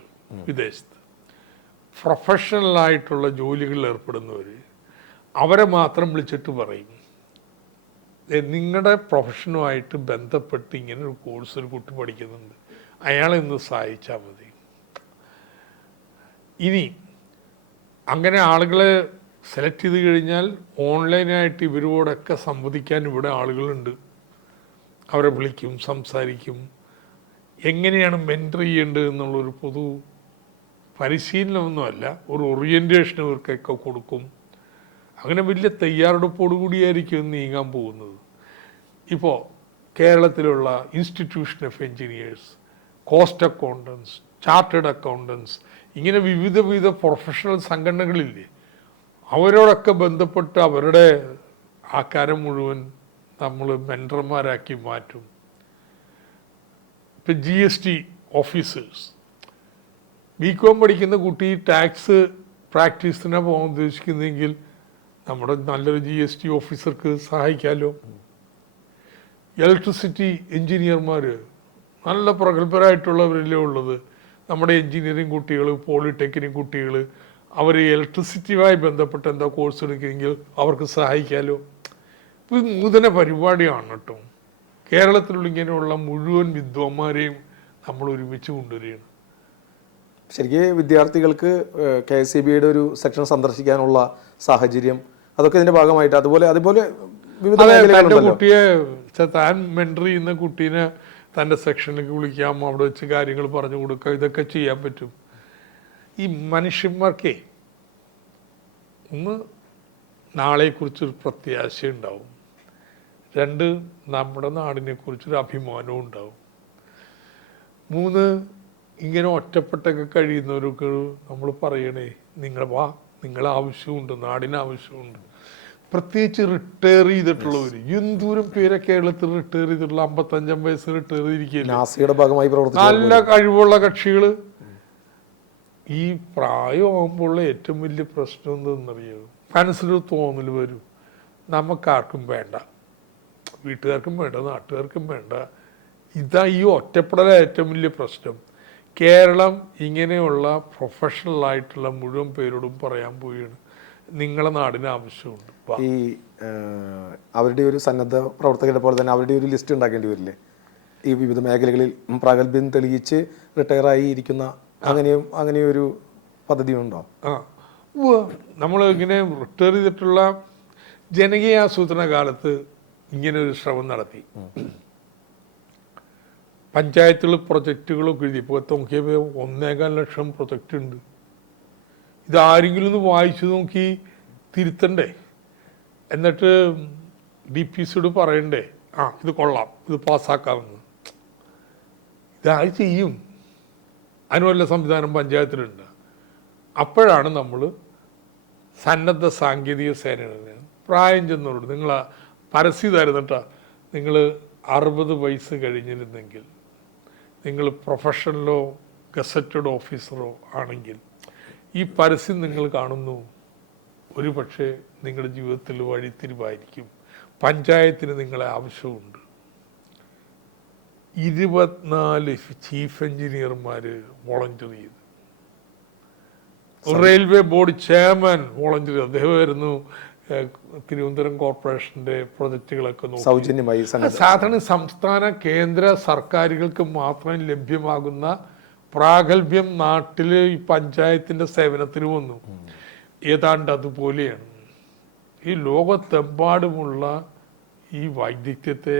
വിദേശത്ത് പ്രൊഫഷണലായിട്ടുള്ള ജോലികളിൽ ഏർപ്പെടുന്നവർ, അവരെ മാത്രം വിളിച്ചിട്ട് പറയും, നിങ്ങളുടെ പ്രൊഫഷനുമായിട്ട് ബന്ധപ്പെട്ട് ഇങ്ങനെ ഒരു കോഴ്സ് ഒരു കുട്ടി പഠിക്കുന്നുണ്ട്, അയാളെ ഒന്ന് സഹായിച്ചാൽ മതി. ഇനി അങ്ങനെ ആളുകളെ സെലക്ട് ചെയ്ത് കഴിഞ്ഞാൽ ഓൺലൈനായിട്ട് ഇവരോടൊക്കെ സംവദിക്കാൻ ഇവിടെ ആളുകളുണ്ട്. അവരെ വിളിക്കും, സംസാരിക്കും, എങ്ങനെയാണ് മെൻറ്റർ ചെയ്യേണ്ടത് എന്നുള്ളൊരു പൊതു പരിശീലനമൊന്നുമല്ല, ഒരു ഓറിയൻറ്റേഷൻ ഇവർക്കൊക്കെ കൊടുക്കും. അങ്ങനെ വലിയ തയ്യാറെടുപ്പോടുകൂടിയായിരിക്കും നീങ്ങാൻ പോകുന്നത്. ഇപ്പോൾ കേരളത്തിലുള്ള institution of engineers, cost accountants, chartered accountants, ഇങ്ങനെ വിവിധ പ്രൊഫഷണൽ സംഘടനകളില്ലേ, അവരോടൊക്കെ ബന്ധപ്പെട്ട് അവരുടെ ആക്കാരം മുഴുവൻ നമ്മൾ മെൻറ്റർമാരാക്കി മാറ്റും. ഇപ്പം GST ഓഫീസേഴ്സ്, BCom പഠിക്കുന്ന കുട്ടി ടാക്സ് പ്രാക്ടീസിനാണ് പോകാൻ ഉദ്ദേശിക്കുന്നതെങ്കിൽ നമ്മുടെ നല്ലൊരു GST ഓഫീസർക്ക് സഹായിക്കാമല്ലോ. ഇലക്ട്രിസിറ്റി എഞ്ചിനീയർമാർ നല്ല പ്രഗത്ഭരായിട്ടുള്ളവരല്ലേ ഉള്ളത്. നമ്മുടെ എഞ്ചിനീയറിംഗ് കുട്ടികൾ, പോളിടെക്നിക് കുട്ടികൾ, അവർ ഇലക്ട്രിസിറ്റിയുമായി ബന്ധപ്പെട്ട് എന്താ കോഴ്സ് എടുക്കുമെങ്കിൽ അവർക്ക് സഹായിക്കാമല്ലോ. ഇത് നൂതന പരിപാടിയാണ് കേട്ടോ. കേരളത്തിലുള്ള ഇങ്ങനെയുള്ള മുഴുവൻ വിദ്വാന്മാരെയും നമ്മൾ ഒരുമിച്ച് കൊണ്ടുവരികയാണ്. ശരിക്കും വിദ്യാർത്ഥികൾക്ക് KSEBയുടെ ഒരു സെക്ഷൻ സന്ദർശിക്കാനുള്ള സാഹചര്യം അതൊക്കെ ഇതിന്റെ ഭാഗമായിട്ട് അതുപോലെ വിവിധ തൻ്റെ കുട്ടിയെ, താൻ മെൻറ്റർ ചെയ്യുന്ന കുട്ടീനെ തൻ്റെ സെക്ഷനിലേക്ക് വിളിക്കാം, അവിടെ വെച്ച് കാര്യങ്ങൾ പറഞ്ഞു കൊടുക്കുക, ഇതൊക്കെ ചെയ്യാൻ പറ്റും. ഈ മനുഷ്യന്മാർക്കേ ഒന്ന് നാളെക്കുറിച്ചൊരു പ്രത്യാശ ഉണ്ടാവും, രണ്ട് നമ്മുടെ നാടിനെക്കുറിച്ചൊരു അഭിമാനവും ഉണ്ടാവും, മൂന്ന് ഇങ്ങനെ ഒറ്റപ്പെട്ടൊക്കെ കഴിയുന്നവരൊക്കെ നമ്മൾ പറയണേ നിങ്ങളെ ആവശ്യമുണ്ട്, നാടിന് ആവശ്യമുണ്ട്. പ്രത്യേകിച്ച് റിട്ടയർ ചെയ്തിട്ടുള്ളവർ, എന്തോരം പേരെ കേരളത്തിൽ റിട്ടയർ ചെയ്തിട്ടുള്ള 55 വയസ്സ് റിട്ടയർ ചെയ്തിരിക്കുകയില്ല. നല്ല കഴിവുള്ള കക്ഷികൾ. ഈ പ്രായമാകുമ്പോഴുള്ള ഏറ്റവും വലിയ പ്രശ്നം എന്താണെന്നറിയോ? മനസ്സിലൊരു തോന്നൽ വരും, നമുക്കാർക്കും വേണ്ട, വീട്ടുകാർക്കും വേണ്ട, നാട്ടുകാർക്കും വേണ്ട. ഇതാ ഈ ഒറ്റപ്പെടല ഏറ്റവും വലിയ പ്രശ്നം. കേരളം ഇങ്ങനെയുള്ള പ്രൊഫഷണലായിട്ടുള്ള മുഴുവൻ പേരോടും പറയാൻ പോവുകയാണ്, നിങ്ങളെ നാടിന് ആവശ്യമുണ്ട്. ഈ അവരുടെ ഒരു സന്നദ്ധ പ്രവർത്തകരെ പോലെ തന്നെ അവരുടെ ഒരു ലിസ്റ്റ് ഉണ്ടാക്കേണ്ടി വരില്ലേ? ഈ വിവിധ മേഖലകളിൽ പ്രാഗൽഭ്യം തെളിയിച്ച് റിട്ടയറായി ഇരിക്കുന്ന അങ്ങനെയൊരു പദ്ധതി ഉണ്ടോ? നമ്മൾ ഇങ്ങനെ റിട്ടയർ ചെയ്തിട്ടുള്ള ജനകീയ ആസൂത്രണ കാലത്ത് ഇങ്ങനെ ഒരു ശ്രമം നടത്തി. പഞ്ചായത്തുകൾ പ്രൊജക്റ്റുകളൊക്കെ എഴുതി. ഇപ്പോൾ നോക്കിയപ്പോൾ 1.25 ലക്ഷം പ്രൊജക്റ്റ് ഉണ്ട്. ഇതാരെങ്കിലും ഒന്ന് വായിച്ചു നോക്കി തിരുത്തണ്ടേ, എന്നിട്ട് DPCയോട് പറയണ്ടേ, ഇത് കൊള്ളാം, ഇത് പാസ്സാക്കാമെന്ന്. ഇതായി ചെയ്യും. അതിനുള്ള സംവിധാനം പഞ്ചായത്തിലുണ്ട്. അപ്പോഴാണ് നമ്മൾ സന്നദ്ധ സാങ്കേതിക സേനയെ പ്രായം ചെന്നവരോട്, നിങ്ങൾ പരസ്യം തരുന്നിട്ടാ, നിങ്ങൾ 60 വയസ്സ് കഴിഞ്ഞിരുന്നെങ്കിൽ, നിങ്ങൾ പ്രൊഫഷണലോ ഗസറ്റഡ് ഓഫീസറോ ആണെങ്കിൽ ഈ പരസ്യം നിങ്ങൾ കാണുന്നു, ഒരു പക്ഷേ നിങ്ങളുടെ ജീവിതത്തിൽ വഴിത്തിരിവായിരിക്കും. പഞ്ചായത്തിന് നിങ്ങളെ ആവശ്യമുണ്ട്. 24 ചീഫ് എഞ്ചിനീയർമാർ വോളണ്ടിയർ ചെയ്തു. റെയിൽവേ ബോർഡ് ചെയർമാൻ വോളണ്ടിയർ, അദ്ദേഹമായിരുന്നു തിരുവനന്തപുരം കോർപ്പറേഷന്റെ പ്രൊജക്റ്റുകളൊക്കെ സൗജന്യമായി. സാധാരണ സംസ്ഥാന കേന്ദ്ര സർക്കാരുകൾക്ക് മാത്രം ലഭ്യമാകുന്ന പ്രാഗൽഭ്യം നാട്ടില് ഈ പഞ്ചായത്തിന്റെ സേവനത്തിന് വന്നു. ഏതാണ്ട് അതുപോലെയാണ് ഈ ലോകത്തെമ്പാടുമുള്ള ഈ വൈദഗ്ധ്യത്തെ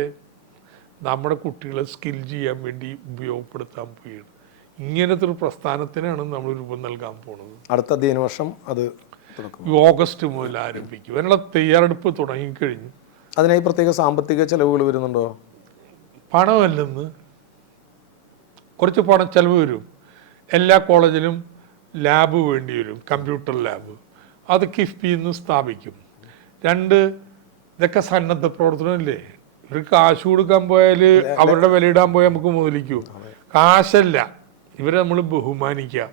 നമ്മുടെ കുട്ടികളെ സ്കിൽ ചെയ്യാൻ വേണ്ടി ഉപയോഗപ്പെടുത്താൻ പോവുകയാണ്. ഇങ്ങനത്തെ ഒരു പ്രസ്ഥാനത്തിനാണ് നമ്മൾ രൂപം നൽകാൻ പോണത്. അടുത്ത അധ്യയന വർഷം അത് ഓഗസ്റ്റ് മുതൽ ആരംഭിക്കും. അതിനുള്ള തയ്യാറെടുപ്പ് തുടങ്ങിക്കഴിഞ്ഞു. അതിനായി പ്രത്യേക സാമ്പത്തിക ചെലവുകൾ വരുന്നുണ്ടോ? പണമല്ലെന്ന്, കുറച്ച് പണം ചെലവ് വരും. എല്ലാ കോളേജിലും ലാബ് വേണ്ടി വരും, കമ്പ്യൂട്ടർ ലാബ്. അത് കിഫ്ബിയിൽ നിന്ന് സ്ഥാപിക്കും. 2, ഇതൊക്കെ സന്നദ്ധ പ്രവർത്തനമല്ലേ. ഇവർക്ക് കാശ് കൊടുക്കാൻ പോയാൽ, അവരുടെ വിലയിടാൻ പോയാൽ നമുക്ക് മുതലിക്കൂ. കാശല്ല, ഇവരെ നമ്മൾ ബഹുമാനിക്കുക.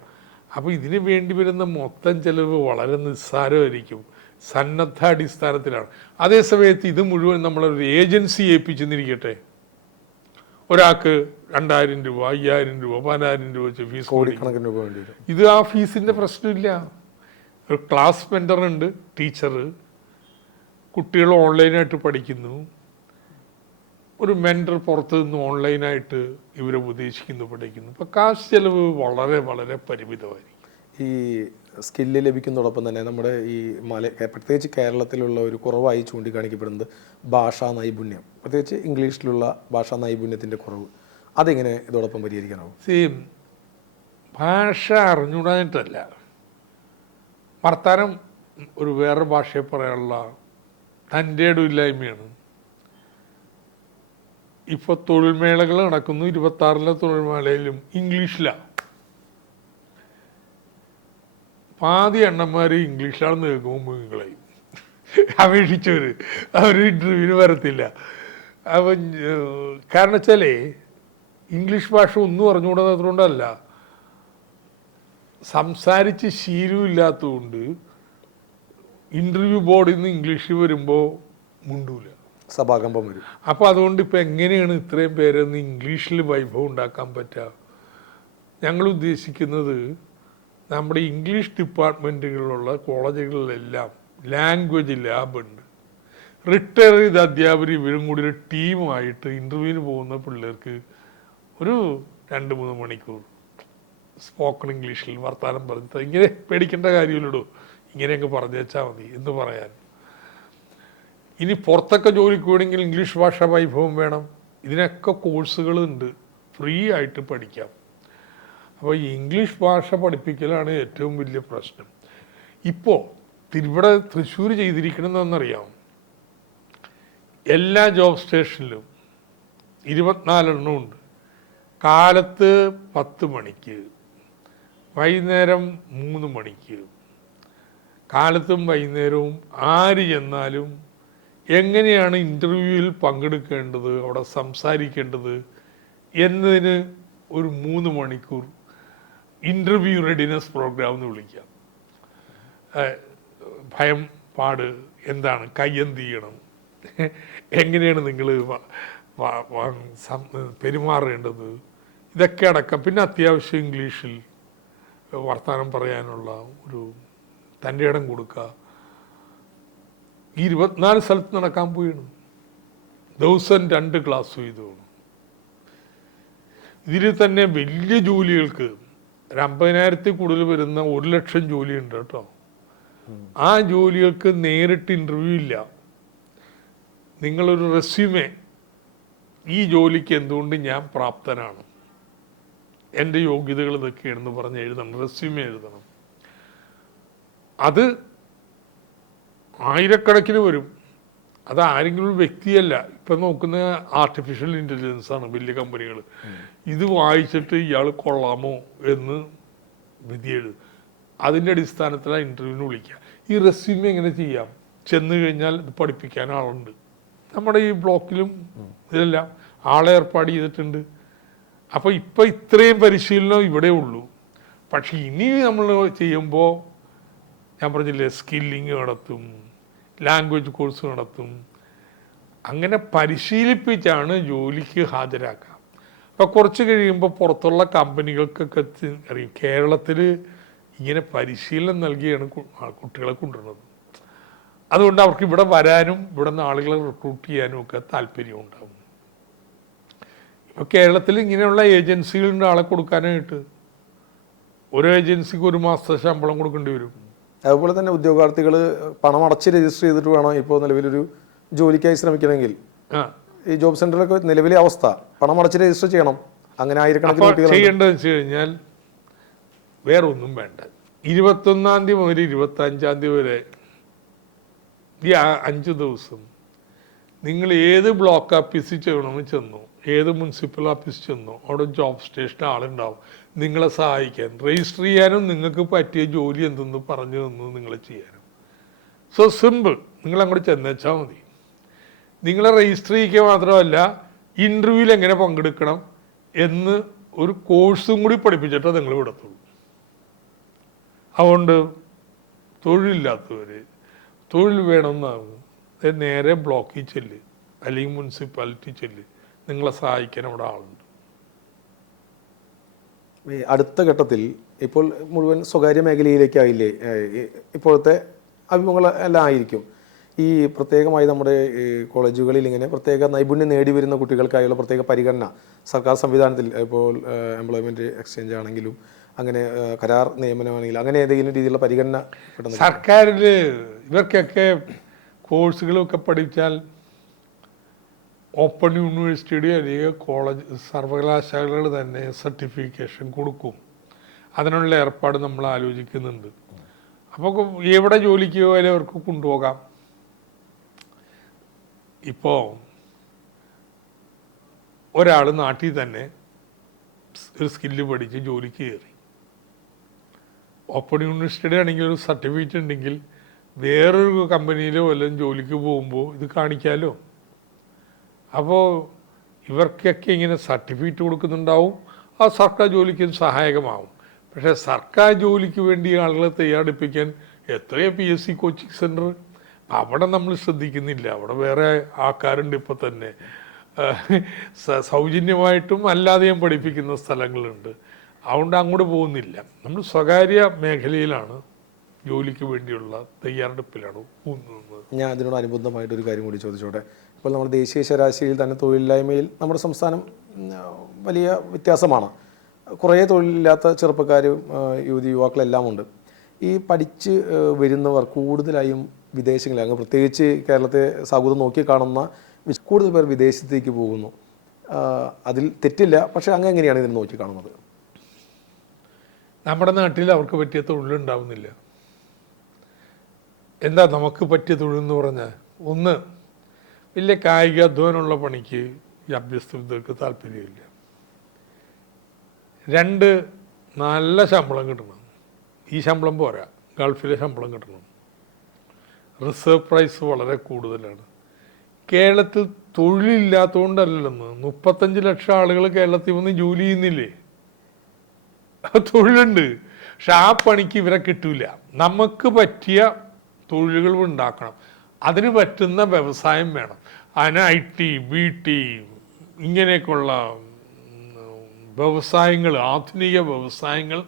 അപ്പോൾ ഇതിന് വേണ്ടി വരുന്ന മൊത്തം ചെലവ് വളരെ നിസ്സാരമായിരിക്കും, സന്നദ്ധാടിസ്ഥാനത്തിലാണ്. അതേസമയത്ത് ഇത് മുഴുവൻ നമ്മളൊരു ഏജൻസി ഏൽപ്പിച്ചെന്നിരിക്കട്ടെ, ഒരാൾക്ക് 2000 രൂപ, 5000 രൂപ, 10000 രൂപ വെച്ച് ഫീസ്, കോടിക്കണക്കിന് രൂപ വേണ്ടി വരും. ഇത് ആ ഫീസിന്റെ പ്രശ്നമില്ല. ഒരു ക്ലാസ് മെന്ററുണ്ട്, ടീച്ചർ, കുട്ടികൾ ഓൺലൈനായിട്ട് പഠിക്കുന്നു. ഒരു മെന്റർ പുറത്ത് നിന്ന് ഓൺലൈനായിട്ട് ഇവരെ ഉപദേശിക്കുന്നു, പഠിക്കുന്നു. അപ്പം കാശ് ചെലവ് വളരെ വളരെ പരിമിതമായിരിക്കും. ഈ സ്കില്ല് ലഭിക്കുന്നതോടൊപ്പം തന്നെ നമ്മുടെ ഈ പ്രത്യേകിച്ച് കേരളത്തിലുള്ള ഒരു കുറവായി ചൂണ്ടിക്കാണിക്കപ്പെടുന്നത് ഭാഷാ നൈപുണ്യം, പ്രത്യേകിച്ച് ഇംഗ്ലീഷിലുള്ള ഭാഷാ നൈപുണ്യത്തിൻ്റെ കുറവ്. അതെങ്ങനെ ഇതോടൊപ്പം പരിഹരിക്കാനാവും? ഭാഷ അറിഞ്ഞുകൂടാനിട്ടല്ല, വർത്താനം ഒരു വേറെ ഭാഷയെ പറയാനുള്ള തൻ്റെ ഇല്ലായ്മയാണ്. ഇപ്പോൾ തൊഴിൽ മേളകൾ നടക്കുന്നു, 26-ലെ തൊഴിൽ മേളയിലും ഇംഗ്ലീഷിലാണ്. പാതി എണ്ണന്മാർ ഇംഗ്ലീഷിലാണെന്ന് കേൾക്കുമ്പോൾ നിങ്ങളെയും അപേക്ഷിച്ചവർ അവർ ഇൻ്റർവ്യൂവിന് വരത്തില്ല. അപ്പം കാരണം വെച്ചാലേ ഇംഗ്ലീഷ് ഭാഷ ഒന്നും അറിഞ്ഞുകൂടാത്തതുകൊണ്ടല്ല, സംസാരിച്ച് ശീലമില്ലാത്തതുകൊണ്ട് ഇൻ്റർവ്യൂ ബോർഡിൽ നിന്ന് ഇംഗ്ലീഷിൽ വരുമ്പോൾ മുണ്ടൂല, സഭാകമ്പം വരും. അപ്പോൾ അതുകൊണ്ട് ഇപ്പം എങ്ങനെയാണ് ഇത്രയും പേരൊന്ന് ഇംഗ്ലീഷിൽ വൈഭവം ഉണ്ടാക്കാൻ പറ്റുക? ഞങ്ങൾ ഉദ്ദേശിക്കുന്നത് നമ്മുടെ ഇംഗ്ലീഷ് ഡിപ്പാർട്ട്മെൻറ്റുകളിലുള്ള കോളേജുകളിലെല്ലാം ലാംഗ്വേജ് ലാബുണ്ട്. റിട്ടയർ ചെയ്ത അധ്യാപകർ ഇവരും കൂടി ഒരു ടീമായിട്ട് ഇൻ്റർവ്യൂവിന് പോകുന്ന പിള്ളേർക്ക് ഒരു 2-3 മണിക്കൂർ സ്പോക്കൺ ഇംഗ്ലീഷിൽ വർത്തമാനം പറഞ്ഞിട്ട് ഇങ്ങനെ പേടിക്കേണ്ട കാര്യമില്ലടോ, ഇങ്ങനെയൊക്കെ പറഞ്ഞേച്ചാൽ മതി എന്ന് പറയാൻ. ഇനി പുറത്തൊക്കെ ജോലിക്ക് വേണമെങ്കിൽ ഇംഗ്ലീഷ് ഭാഷ വൈഭവം വേണം. ഇതിനൊക്കെ കോഴ്സുകളുണ്ട്, ഫ്രീ ആയിട്ട് പഠിക്കാം. അപ്പോൾ ഈ ഇംഗ്ലീഷ് ഭാഷ പഠിപ്പിക്കലാണ് ഏറ്റവും വലിയ പ്രശ്നം. ഇപ്പോൾ ഇവിടെ തൃശ്ശൂർ ചെയ്തിരിക്കണമെന്നറിയാം, എല്ലാ ജോബ് സ്റ്റേഷനിലും 24 എണ്ണമുണ്ട്. കാലത്ത് 10 മണിക്ക്, വൈകുന്നേരം 3 മണിക്ക്, കാലത്തും വൈകുന്നേരവും ആര് ചെന്നാലും എങ്ങനെയാണ് ഇൻ്റർവ്യൂവിൽ പങ്കെടുക്കേണ്ടത്, അവിടെ സംസാരിക്കേണ്ടത് എന്നതിന് ഒരു 3 മണിക്കൂർ ഇൻ്റർവ്യൂ റെഡിനെസ് പ്രോഗ്രാം എന്ന് വിളിക്കാം. ഭയം, പാട് എന്താണ്, കയ്യെന്ത് ചെയ്യണം, എങ്ങനെയാണ് നിങ്ങൾ പെരുമാറേണ്ടത്, ഇതൊക്കെ അടക്കം. പിന്നെ അത്യാവശ്യം ഇംഗ്ലീഷിൽ വർത്തമാനം പറയാനുള്ള ഒരു തൻ്റെ ഇടം കൊടുക്കുക. 24 സ്ഥലത്ത് നടക്കാൻ പോയാണ്, ദിവസം 2 ക്ലാസ് ചെയ്തോണം. ഇതിൽ തന്നെ വലിയ ജോലികൾക്ക് 50,000 കൂടുതൽ വരുന്ന 1 ലക്ഷം ജോലിയുണ്ട് കേട്ടോ. ആ ജോലികൾക്ക് നേരിട്ട് ഇൻ്റർവ്യൂ ഇല്ല. നിങ്ങളൊരു റെസ്യൂമേ, ഈ ജോലിക്ക് എന്തുകൊണ്ട് ഞാൻ പ്രാപ്തനാണ്, എൻ്റെ യോഗ്യതകൾ ഇതൊക്കെയാണെന്ന് പറഞ്ഞ് എഴുതണം, റെസ്യൂമേ എഴുതണം. അത് 1000 വരും. അത് ആരെങ്കിലും ഒരു വ്യക്തിയല്ല. ഇപ്പം നോക്കുന്ന ആർട്ടിഫിഷ്യൽ ഇൻ്റലിജൻസ് ആണ് വലിയ കമ്പനികൾ. ഇത് വായിച്ചിട്ട് ഇയാൾ കൊള്ളാമോ എന്ന് വിധി എഴുതും. അതിൻ്റെ അടിസ്ഥാനത്തിലാണ് ഇൻ്റർവ്യൂവിന് വിളിക്കുക. ഈ റെസ്യൂമേ എങ്ങനെ ചെയ്യാം? ചെന്ന് കഴിഞ്ഞാൽ ഇത് പഠിപ്പിക്കാൻ ആളുണ്ട്. നമ്മുടെ ഈ ബ്ലോക്കിലും ഇതെല്ലാം ആളെ ഏർപ്പാട് ചെയ്തിട്ടുണ്ട്. അപ്പോൾ ഇപ്പം ഇത്രയും പരിശീലനം ഇവിടെ ഉള്ളൂ. പക്ഷെ ഇനി നമ്മൾ ചെയ്യുമ്പോൾ ഞാൻ പറഞ്ഞില്ലേ, സ്കില്ലിങ് നടത്തും, ലാംഗ്വേജ് കോഴ്സ് നടത്തും. അങ്ങനെ പരിശീലിപ്പിച്ചാണ് ജോലിക്ക് ഹാജരാക്കുക. അപ്പോൾ കുറച്ച് കഴിയുമ്പോൾ പുറത്തുള്ള കമ്പനികൾക്കൊക്കെ അറിയും കേരളത്തിൽ ഇങ്ങനെ പരിശീലനം നൽകിയാണ് കുട്ടികളെ കൊണ്ടുവരുന്നത്. അതുകൊണ്ട് അവർക്ക് ഇവിടെ വരാനും ഇവിടെ നിന്ന് ആളുകളെ റിക്രൂട്ട് ചെയ്യാനും ഒക്കെ താല്പര്യം ഉണ്ടാകും. ഇപ്പോൾ കേരളത്തിൽ ഇങ്ങനെയുള്ള ഏജൻസികളുണ്ട് ആളെ കൊടുക്കാനായിട്ട്. ഓരോ ഏജൻസിക്ക് 1 മാസത്തെ ശമ്പളം കൊടുക്കേണ്ടി വരും. അതുപോലെ തന്നെ ഉദ്യോഗാർത്ഥികൾ പണം അടച്ച് രജിസ്റ്റർ ചെയ്തിട്ട് വേണം ഇപ്പോൾ നിലവിലൊരു ജോലിക്കായി ശ്രമിക്കണമെങ്കിൽ. ഈ ജോബ് സെന്ററിലൊക്കെ നിലവിലെ അവസ്ഥ പണം അടച്ച് രജിസ്റ്റർ ചെയ്യണം. അങ്ങനെ ആയിരക്കണക്കിന് ചെയ്യേണ്ടതെന്ന് വെച്ച് കഴിഞ്ഞാൽ വേറെ ഒന്നും വേണ്ട. 21-ാം തീയതി മുതൽ 25-ാം തീയതി വരെ ഈ 5 ദിവസം നിങ്ങൾ ഏത് ബ്ലോക്ക് ഓഫീസിൽ ചെയ്യണമെന്ന് ചെന്നു, ഏത് മുനിസിപ്പൽ ഓഫീസിൽ ചെന്നു, അവിടെ ജോബ് സ്റ്റേഷനിൽ ആളുണ്ടാവും നിങ്ങളെ സഹായിക്കാൻ, രജിസ്റ്റർ ചെയ്യാനും നിങ്ങൾക്ക് പറ്റിയ ജോലി എന്തെന്ന് പറഞ്ഞു തന്നു നിങ്ങളെ ചെയ്യാനും. So simple. നിങ്ങൾ അങ്ങോട്ട് ചെന്നേച്ചാൽ മതി. നിങ്ങളെ രജിസ്റ്റർ ചെയ്യുക മാത്രമല്ല, ഇൻ്റർവ്യൂവിൽ എങ്ങനെ പങ്കെടുക്കണം എന്ന് ഒരു കോഴ്സും കൂടി പഠിപ്പിച്ചിട്ടേ നിങ്ങൾ വിടത്തുള്ളൂ. അതുകൊണ്ട് തൊഴിലില്ലാത്തവർ തൊഴിൽ വേണമെന്നാകും, നേരെ ബ്ലോക്കിൽ ചെല്ല്, അല്ലെങ്കിൽ മുനിസിപ്പാലിറ്റി ചെല്ല്, നിങ്ങളെ സഹായിക്കാൻ അവിടെ ആളുണ്ട്. അടുത്ത ഘട്ടത്തിൽ ഇപ്പോൾ മുഴുവൻ സ്വകാര്യ മേഖലയിലേക്കായില്ലേ ഇപ്പോഴത്തെ അഭിമുഖങ്ങൾ എല്ലാം ആയിരിക്കും. ഈ പ്രത്യേകമായി നമ്മുടെ കോളേജുകളിൽ ഇങ്ങനെ പ്രത്യേക നൈപുണ്യം നേടി വരുന്ന കുട്ടികൾക്കായുള്ള പ്രത്യേക പരിഗണന സർക്കാർ സംവിധാനത്തിൽ ഇപ്പോൾ എംപ്ലോയ്മെൻറ്റ് എക്സ്ചേഞ്ച് ആണെങ്കിലും അങ്ങനെ കരാർ നിയമനമാണെങ്കിൽ അങ്ങനെ ഏതെങ്കിലും രീതിയിലുള്ള പരിഗണന കിട്ടുന്നത്? സർക്കാരിൽ ഇവർക്കൊക്കെ കോഴ്സുകളൊക്കെ പഠിച്ചാൽ ഓപ്പൺ യൂണിവേഴ്സിറ്റിയുടെ അല്ലെങ്കിൽ കോളേജ് സർവകലാശാലകൾ തന്നെ സർട്ടിഫിക്കേഷൻ കൊടുക്കും. അതിനുള്ള ഏർപ്പാട് നമ്മൾ ആലോചിക്കുന്നുണ്ട്. അപ്പോൾ എവിടെ ജോലിക്ക് പോയാലും അവർക്ക് കൊണ്ടുപോകാം. ഇപ്പോൾ ഒരാൾ നാട്ടിൽ തന്നെ ഒരു സ്കില്ല് പഠിച്ച് ജോലിക്ക് കയറി, ഓപ്പൺ യൂണിവേഴ്സിറ്റിയുടെ ആണെങ്കിൽ ഒരു സർട്ടിഫിക്കറ്റ് ഉണ്ടെങ്കിൽ വേറൊരു കമ്പനിയിലോ വല്ലതും ജോലിക്ക് പോകുമ്പോൾ ഇത് കാണിക്കാമല്ലോ. അപ്പോൾ ഇവർക്കൊക്കെ ഇങ്ങനെ സർട്ടിഫിക്കറ്റ് കൊടുക്കുന്നുണ്ടാവും, ആ സർക്കാർ ജോലിക്കും സഹായകമാവും. പക്ഷേ സർക്കാർ ജോലിക്ക് വേണ്ടി ആളുകളെ തയ്യാറെടുപ്പിക്കാൻ എത്രയോ PSC കോച്ചിങ് സെൻറ്റർ, അവിടെ നമ്മൾ ശ്രദ്ധിക്കുന്നില്ല. അവിടെ വേറെ ആൾക്കാരുണ്ട് ഇപ്പോൾ തന്നെ, സൗജന്യമായിട്ടും അല്ലാതെയും പഠിപ്പിക്കുന്ന സ്ഥലങ്ങളുണ്ട്. അതുകൊണ്ട് അങ്ങോട്ട് പോകുന്നില്ല. നമ്മൾ സ്വകാര്യ മേഖലയിലാണ് ജോലിക്ക് വേണ്ടിയുള്ള തയ്യാറെടുപ്പിലാണ് പോകുന്നത്. ഞാൻ അതിനോടനുബന്ധമായിട്ടൊരു കാര്യം കൂടി ചോദിച്ചോട്ടെ. ഇപ്പോൾ നമ്മുടെ ദേശീയ ശരാശരിയിൽ തന്നെ തൊഴിലില്ലായ്മയിൽ നമ്മുടെ സംസ്ഥാനം വലിയ വ്യത്യാസമാണ്. കുറേ തൊഴിലില്ലാത്ത ചെറുപ്പക്കാരും യുവാക്കളെല്ലാം ഉണ്ട്. ഈ പഠിച്ച് വരുന്നവർ കൂടുതലായും വിദേശങ്ങളിൽ, അങ്ങ് പ്രത്യേകിച്ച് കേരളത്തെ സൗഹൃദം നോക്കി കാണുന്ന കൂടുതൽ പേർ വിദേശത്തേക്ക് പോകുന്നു. അതിൽ തെറ്റില്ല, പക്ഷേ അങ്ങ് എങ്ങനെയാണ് ഇതിനെ നോക്കി കാണുന്നത്? നമ്മുടെ നാട്ടിൽ അവർക്ക് പറ്റിയ തൊഴിലുണ്ടാവുന്നില്ല. എന്താ നമുക്ക് പറ്റിയ തൊഴിലെന്ന് പറഞ്ഞാൽ, ഒന്ന്, വലിയ കായിക അധ്വാനമുള്ള പണിക്ക് ഈ അഭ്യസ്ത വിദ്യർക്ക് താല്പര്യമില്ല. രണ്ട്, നല്ല ശമ്പളം കിട്ടണം. ഈ ശമ്പളം പോരാ, ഗൾഫിലെ ശമ്പളം കിട്ടണം. റിസർവ് പ്രൈസ് വളരെ കൂടുതലാണ്. കേരളത്തിൽ തൊഴിലില്ലാത്തതുകൊണ്ടല്ലെന്ന് 35 ലക്ഷം ആളുകൾ കേരളത്തിൽ വന്ന് ജോലി ചെയ്യുന്നില്ലേ? തൊഴിലുണ്ട്, പക്ഷെ ആ പണിക്ക് ഇവരെ കിട്ടൂല. നമുക്ക് പറ്റിയ തൊഴിലുകൾ ഉണ്ടാക്കണം. അതിന് പറ്റുന്ന വ്യവസായം വേണം. അതിന് IT, BT ഇങ്ങനെയൊക്കെയുള്ള വ്യവസായങ്ങൾ, ആധുനിക വ്യവസായങ്ങൾ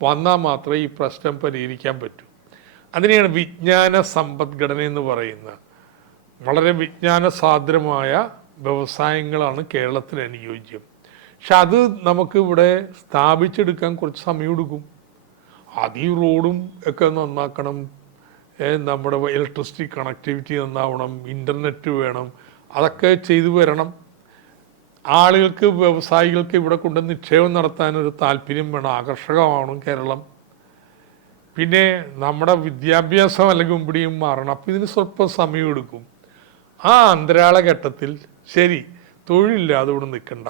വന്നാൽ മാത്രമേ ഈ പ്രശ്നം പരിഹരിക്കാൻ പറ്റൂ. അതിനെയാണ് വിജ്ഞാന സമ്പദ്ഘടന എന്ന് പറയുന്നത്. വളരെ വിജ്ഞാന സാന്ദ്രമായ വ്യവസായങ്ങളാണ് കേരളത്തിന് അനുയോജ്യം. പക്ഷെ അത് നമുക്ക് ഇവിടെ സ്ഥാപിച്ചെടുക്കാൻ കുറച്ച് സമയം എടുക്കും. ആദ്യം റോഡും ഒക്കെ നന്നാക്കണം, നമ്മുടെ ഇലക്ട്രിസിറ്റി കണക്ടിവിറ്റി നന്നാവണം, ഇൻ്റർനെറ്റ് വേണം, അതൊക്കെ ചെയ്തു വരണം. ആളുകൾക്ക്, വ്യവസായികൾക്ക് ഇവിടെ കൊണ്ട് നിക്ഷേപം നടത്താനൊരു താല്പര്യം വേണം, ആകർഷകമാവണം കേരളം. പിന്നെ നമ്മുടെ വിദ്യാഭ്യാസം അല്ലെങ്കിൽ മുമ്പിടിയും മാറണം. അപ്പം ഇതിന് സ്വല്പം സമയം എടുക്കും. ആ അന്തരാള ഘട്ടത്തിൽ ശരി, തൊഴിലില്ലാതെ ഇവിടെ നിൽക്കണ്ട,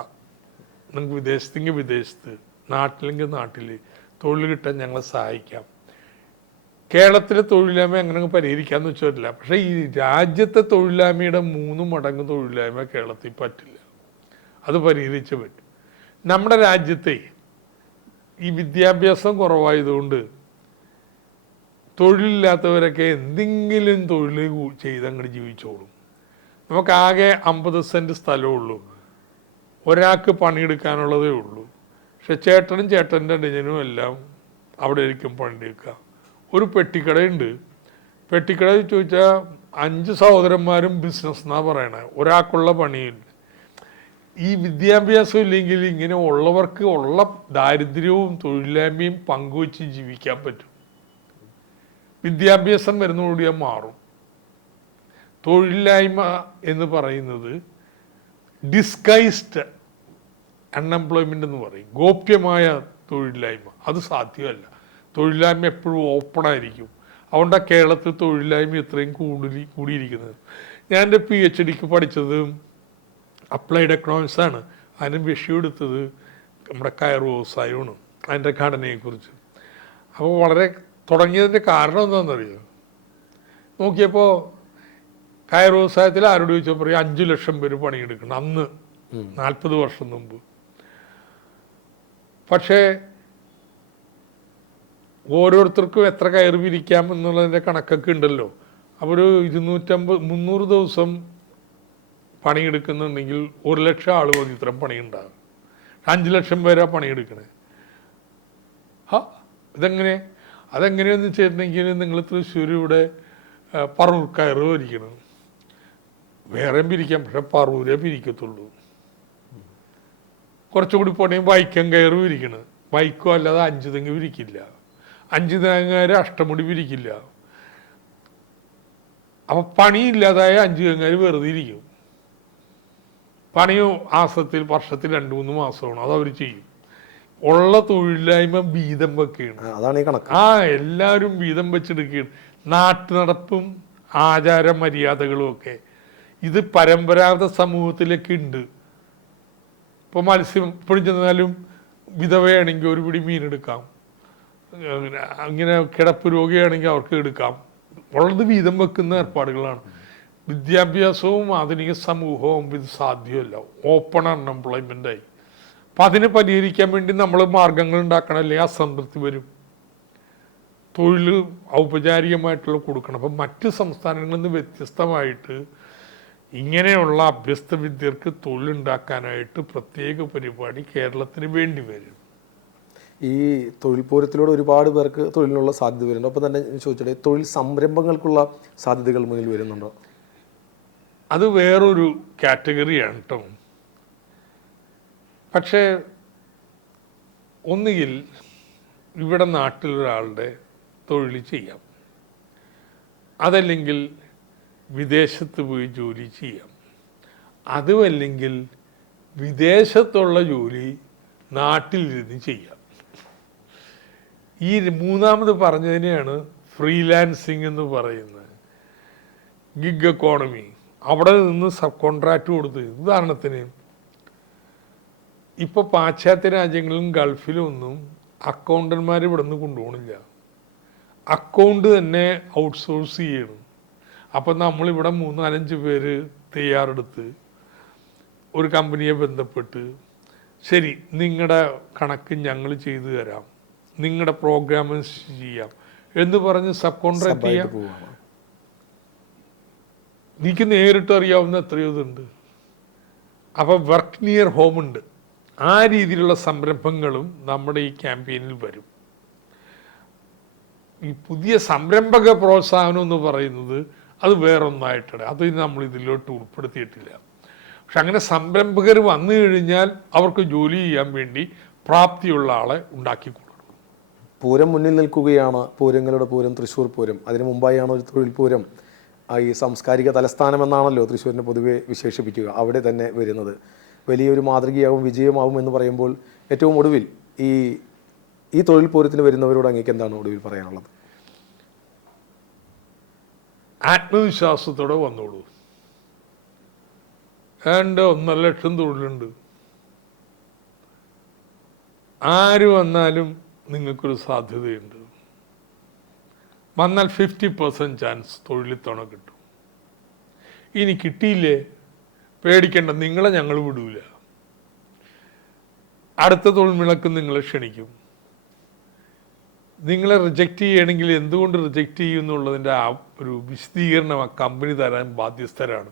നിങ്ങൾക്ക് വിദേശത്തെങ്കിൽ വിദേശത്ത്, നാട്ടിലെങ്കിൽ നാട്ടിൽ തൊഴിൽ കിട്ടാൻ ഞങ്ങളെ സഹായിക്കാം. കേരളത്തിലെ തൊഴിലില്ലായ്മ എങ്ങനെ പരിഹരിക്കാമെന്ന് വെച്ചിട്ടില്ല. പക്ഷേ ഈ രാജ്യത്തെ തൊഴിലില്ലായ്മയുടെ 3 മടങ്ങ് തൊഴിലില്ലായ്മ കേരളത്തിൽ പറ്റില്ല. അത് പരിഹരിച്ച് പറ്റും. നമ്മുടെ രാജ്യത്തെ ഈ വിദ്യാഭ്യാസം കുറവായതുകൊണ്ട് തൊഴിലില്ലാത്തവരൊക്കെ എന്തെങ്കിലും തൊഴിൽ ചെയ്തങ്ങോട്ട് ജീവിച്ചോളും. നമുക്കാകെ 50 സെൻറ്റ് സ്ഥലമേ ഉള്ളൂ, ഒരാൾക്ക് പണിയെടുക്കാനുള്ളതേ ഉള്ളൂ. പക്ഷെ ചേട്ടനും ചേട്ടൻ്റെ ഡിജനും എല്ലാം അവിടെ ആയിരിക്കും പണിയെടുക്കുക. ഒരു പെട്ടിക്കടയുണ്ട്, പെട്ടിക്കട ചോദിച്ചാൽ 5 സഹോദരന്മാരും ബിസിനസ് എന്നാണ് പറയണത്, ഒരാൾക്കുള്ള പണിയില്ല. ഈ വിദ്യാഭ്യാസം ഇല്ലെങ്കിൽ ഇങ്ങനെ ഉള്ളവർക്ക് ഉള്ള ദാരിദ്ര്യവും തൊഴിലില്ലായ്മയും പങ്കുവച്ച് ജീവിക്കാൻ പറ്റും. വിദ്യാഭ്യാസം വരുന്നതോടുകൂടി മാറും. തൊഴിലില്ലായ്മ എന്ന് പറയുന്നത് ഡിസ്ഗൈസ്ഡ് അൺഎംപ്ലോയ്മെൻ്റ് എന്ന് പറയും, ഗോപ്യമായ തൊഴിലില്ലായ്മ. അത് സാധ്യമല്ല. തൊഴിലില്ലായ്മ എപ്പോഴും ഓപ്പണായിരിക്കും. അതുകൊണ്ടാണ് കേരളത്തിൽ തൊഴിലില്ലായ്മ ഇത്രയും കൂടിയിരിക്കുന്നത്. ഞാൻ എൻ്റെ PhD-ക്ക് പഠിച്ചത് അപ്ലൈഡ് എക്കണോമിക്സ് ആണ്. അതിന് വിഷയം എടുത്തത് നമ്മുടെ കയർ വ്യവസായമാണ്, അതിൻ്റെ ഘടനയെക്കുറിച്ച്. അപ്പോൾ വളരെ തുടങ്ങിയതിൻ്റെ കാരണം എന്താണെന്നറിയോ? നോക്കിയപ്പോൾ കയർ വ്യവസായത്തിൽ ആരോട് ചോദിച്ചാൽ പറയും 5 ലക്ഷം പേര് പണിയെടുക്കണം അന്ന്, 40 വർഷം മുമ്പ്. പക്ഷേ ഓരോരുത്തർക്കും എത്ര കയർ വിരിക്കാം എന്നുള്ളതിൻ്റെ കണക്കൊക്കെ ഉണ്ടല്ലോ. അപ്പോൾ ഒരു 250-300 ദിവസം പണിയെടുക്കുന്നുണ്ടെങ്കിൽ 1 ലക്ഷം ആൾ മതി ഇത്രയും പണിയുണ്ടാകും. 5 ലക്ഷം പേരാ പണിയെടുക്കണേ. അതെങ്ങനെയാണെന്ന് വെച്ചിട്ടുണ്ടെങ്കിൽ നിങ്ങൾ തൃശ്ശൂർ ഇവിടെ പറൂർ കയറ് വിരിക്കണം, വേറെയും പിരിക്കാം, പക്ഷെ പറൂരേ പിരിക്കത്തുള്ളൂ. കുറച്ചുകൂടി പണിയും വൈക്കം കയറ് വിരിക്കണം, വൈക്കോ അല്ലാതെ 5 തെങ്ങ് പിരിക്കില്ല, 5 തെങ്ങുകാർ അഷ്ടമുടി പിരിക്കില്ല. അപ്പൊ പണിയില്ലാതായ 5 തെങ്ങുകാർ വെറുതെ ഇരിക്കും. പണിയോ വർഷത്തിൽ 2-3 മാസമാണ്, അത് അവർ ചെയ്യും. ഉള്ള തൊഴിലില്ലായ്മ വീതം വെക്കുകയാണ്. അതാണ് ഈ കണക്ക്. എല്ലാവരും വീതം വെച്ചെടുക്കുകയാണ്. നാട്ടു നടപ്പും ആചാര മര്യാദകളും ഒക്കെ ഇത് പരമ്പരാഗത സമൂഹത്തിലൊക്കെ ഉണ്ട്. ഇപ്പൊ മത്സ്യം ഇപ്പോഴും ചെന്നാലും വിധവയാണെങ്കിൽ ഒരു പിടി മീനെടുക്കാം, അങ്ങനെ കിടപ്പ് രോഗിയാണെങ്കിൽ അവർക്ക് എടുക്കാം. ഉള്ളത് വീതം വെക്കുന്ന ഏർപ്പാടുകളാണ്. വിദ്യാഭ്യാസവും ആധുനിക സമൂഹവും ഇത് സാധ്യമല്ല. ഓപ്പൺ അൺഎംപ്ലോയ്മെൻ്റായി. അപ്പം അതിനെ പരിഹരിക്കാൻ വേണ്ടി നമ്മൾ മാർഗങ്ങൾ ഉണ്ടാക്കണം, അല്ലെങ്കിൽ അസംതൃപ്തി വരും. തൊഴിൽ ഔപചാരികമായിട്ടുള്ള കൊടുക്കണം. അപ്പം മറ്റ് സംസ്ഥാനങ്ങളിൽ നിന്ന് വ്യത്യസ്തമായിട്ട് ഇങ്ങനെയുള്ള അഭ്യസ്ത വിദ്യർക്ക് തൊഴിലുണ്ടാക്കാനായിട്ട് പ്രത്യേക പരിപാടി കേരളത്തിന് വേണ്ടി വരും. ഈ തൊഴിൽ പൂരത്തിലൂടെ ഒരുപാട് പേർക്ക് തൊഴിലിനുള്ള സാധ്യത വരുന്നുണ്ട്. അപ്പം തന്നെ ചോദിച്ചോട്ടെ, തൊഴിൽ സംരംഭങ്ങൾക്കുള്ള സാധ്യതകൾ മുന്നിൽ വരുന്നുണ്ടോ? അത് വേറൊരു കാറ്റഗറിയാണ് കേട്ടോ. പക്ഷേ ഒന്നുകിൽ ഇവിടെ നാട്ടിലൊരാളുടെ തൊഴിൽ ചെയ്യാം, അതല്ലെങ്കിൽ വിദേശത്ത് പോയി ജോലി ചെയ്യാം, അതുമല്ലെങ്കിൽ വിദേശത്തുള്ള ജോലി നാട്ടിലിരുന്ന് ചെയ്യാം. ഈ മൂന്നാമത് പറഞ്ഞതിനെയാണ് ഫ്രീലാൻസിങ് എന്ന് പറയുന്നത്. Gig economy. അവിടെ നിന്ന് സബ് കോൺട്രാക്റ്റ് കൊടുത്ത്, ഉദാഹരണത്തിന് ഇപ്പോൾ പാശ്ചാത്യ രാജ്യങ്ങളിലും ഗൾഫിലും ഒന്നും അക്കൗണ്ടന്മാർ ഇവിടെ നിന്ന് കൊണ്ടുപോകണില്ല. അക്കൗണ്ട് തന്നെ ഔട്ട്സോഴ്സ് ചെയ്യണം. അപ്പം നമ്മളിവിടെ 3-4-5 പേര് തയ്യാറെടുത്ത് ഒരു കമ്പനിയെ ബന്ധപ്പെട്ട്, ശരി നിങ്ങളുടെ കണക്ക് ഞങ്ങൾ ചെയ്തു തരാം, നിങ്ങളുടെ പ്രോഗ്രാംസ് ചെയ്യാം എന്ന് പറഞ്ഞ് സബ് കോൺട്രാക്ട് ചെയ്യാം. എനിക്ക് നേരിട്ട് അറിയാവുന്ന എത്രയോ ഇതുണ്ട്. അപ്പം വർക്ക് നിയർ ഹോം ഉണ്ട്. ആ രീതിയിലുള്ള സംരംഭങ്ങളും നമ്മുടെ ഈ ക്യാമ്പയിനിൽ വരും. ഈ പുതിയ സംരംഭക പ്രോത്സാഹനം എന്ന് പറയുന്നത് അത് വേറൊന്നായിട്ടാണ്. അത് നമ്മൾ ഇതിലോട്ട് ഉൾപ്പെടുത്തിയിട്ടില്ല. പക്ഷെ അങ്ങനെ സംരംഭകർ വന്നു കഴിഞ്ഞാൽ അവർക്ക് ജോലി ചെയ്യാൻ വേണ്ടി പ്രാപ്തിയുള്ള ആളെ ഉണ്ടാക്കി കൊടുക്കും. പൂരം മുന്നിൽ നിൽക്കുകയാണ്. പൂരങ്ങളുടെ പൂരം തൃശ്ശൂർ പൂരം. അതിനു മുമ്പായാണ് ഒരു തൊഴിൽ പൂരം, ഈ സാംസ്കാരിക തലസ്ഥാനം എന്നാണല്ലോ തൃശ്ശൂരിനെ പൊതുവെ വിശേഷിപ്പിക്കുക, അവിടെ തന്നെ വരുന്നത്. വലിയൊരു മാതൃകയാവും വിജയമാവും എന്ന് പറയുമ്പോൾ ഏറ്റവും ഒടുവിൽ ഈ തൊഴിൽ പൂരത്തിന് വരുന്നവരോട് അങ്ങേക്ക് എന്താണ് ഒടുവിൽ പറയാനുള്ളത്? ആത്മവിശ്വാസത്തോടെ വന്നോളൂ. 1.5 ലക്ഷം തൊഴിലുണ്ട്. ആര് വന്നാലും നിങ്ങൾക്കൊരു സാധ്യതയുണ്ട്. വന്നാൽ 50% ചാൻസ് തൊഴിലിത്തവണ കിട്ടും. ഇനി കിട്ടിയില്ലേ പേടിക്കേണ്ട, നിങ്ങളെ ഞങ്ങൾ വിടൂല. അടുത്ത തൊഴിൽമേളക്ക് നിങ്ങളെ ക്ഷണിക്കും. നിങ്ങളെ റിജക്റ്റ് ചെയ്യണമെങ്കിൽ എന്തുകൊണ്ട് റിജക്റ്റ് ചെയ്യും എന്നുള്ളതിൻ്റെ ആ ഒരു വിശദീകരണം ആ കമ്പനി തരാൻ ബാധ്യസ്ഥരാണ്.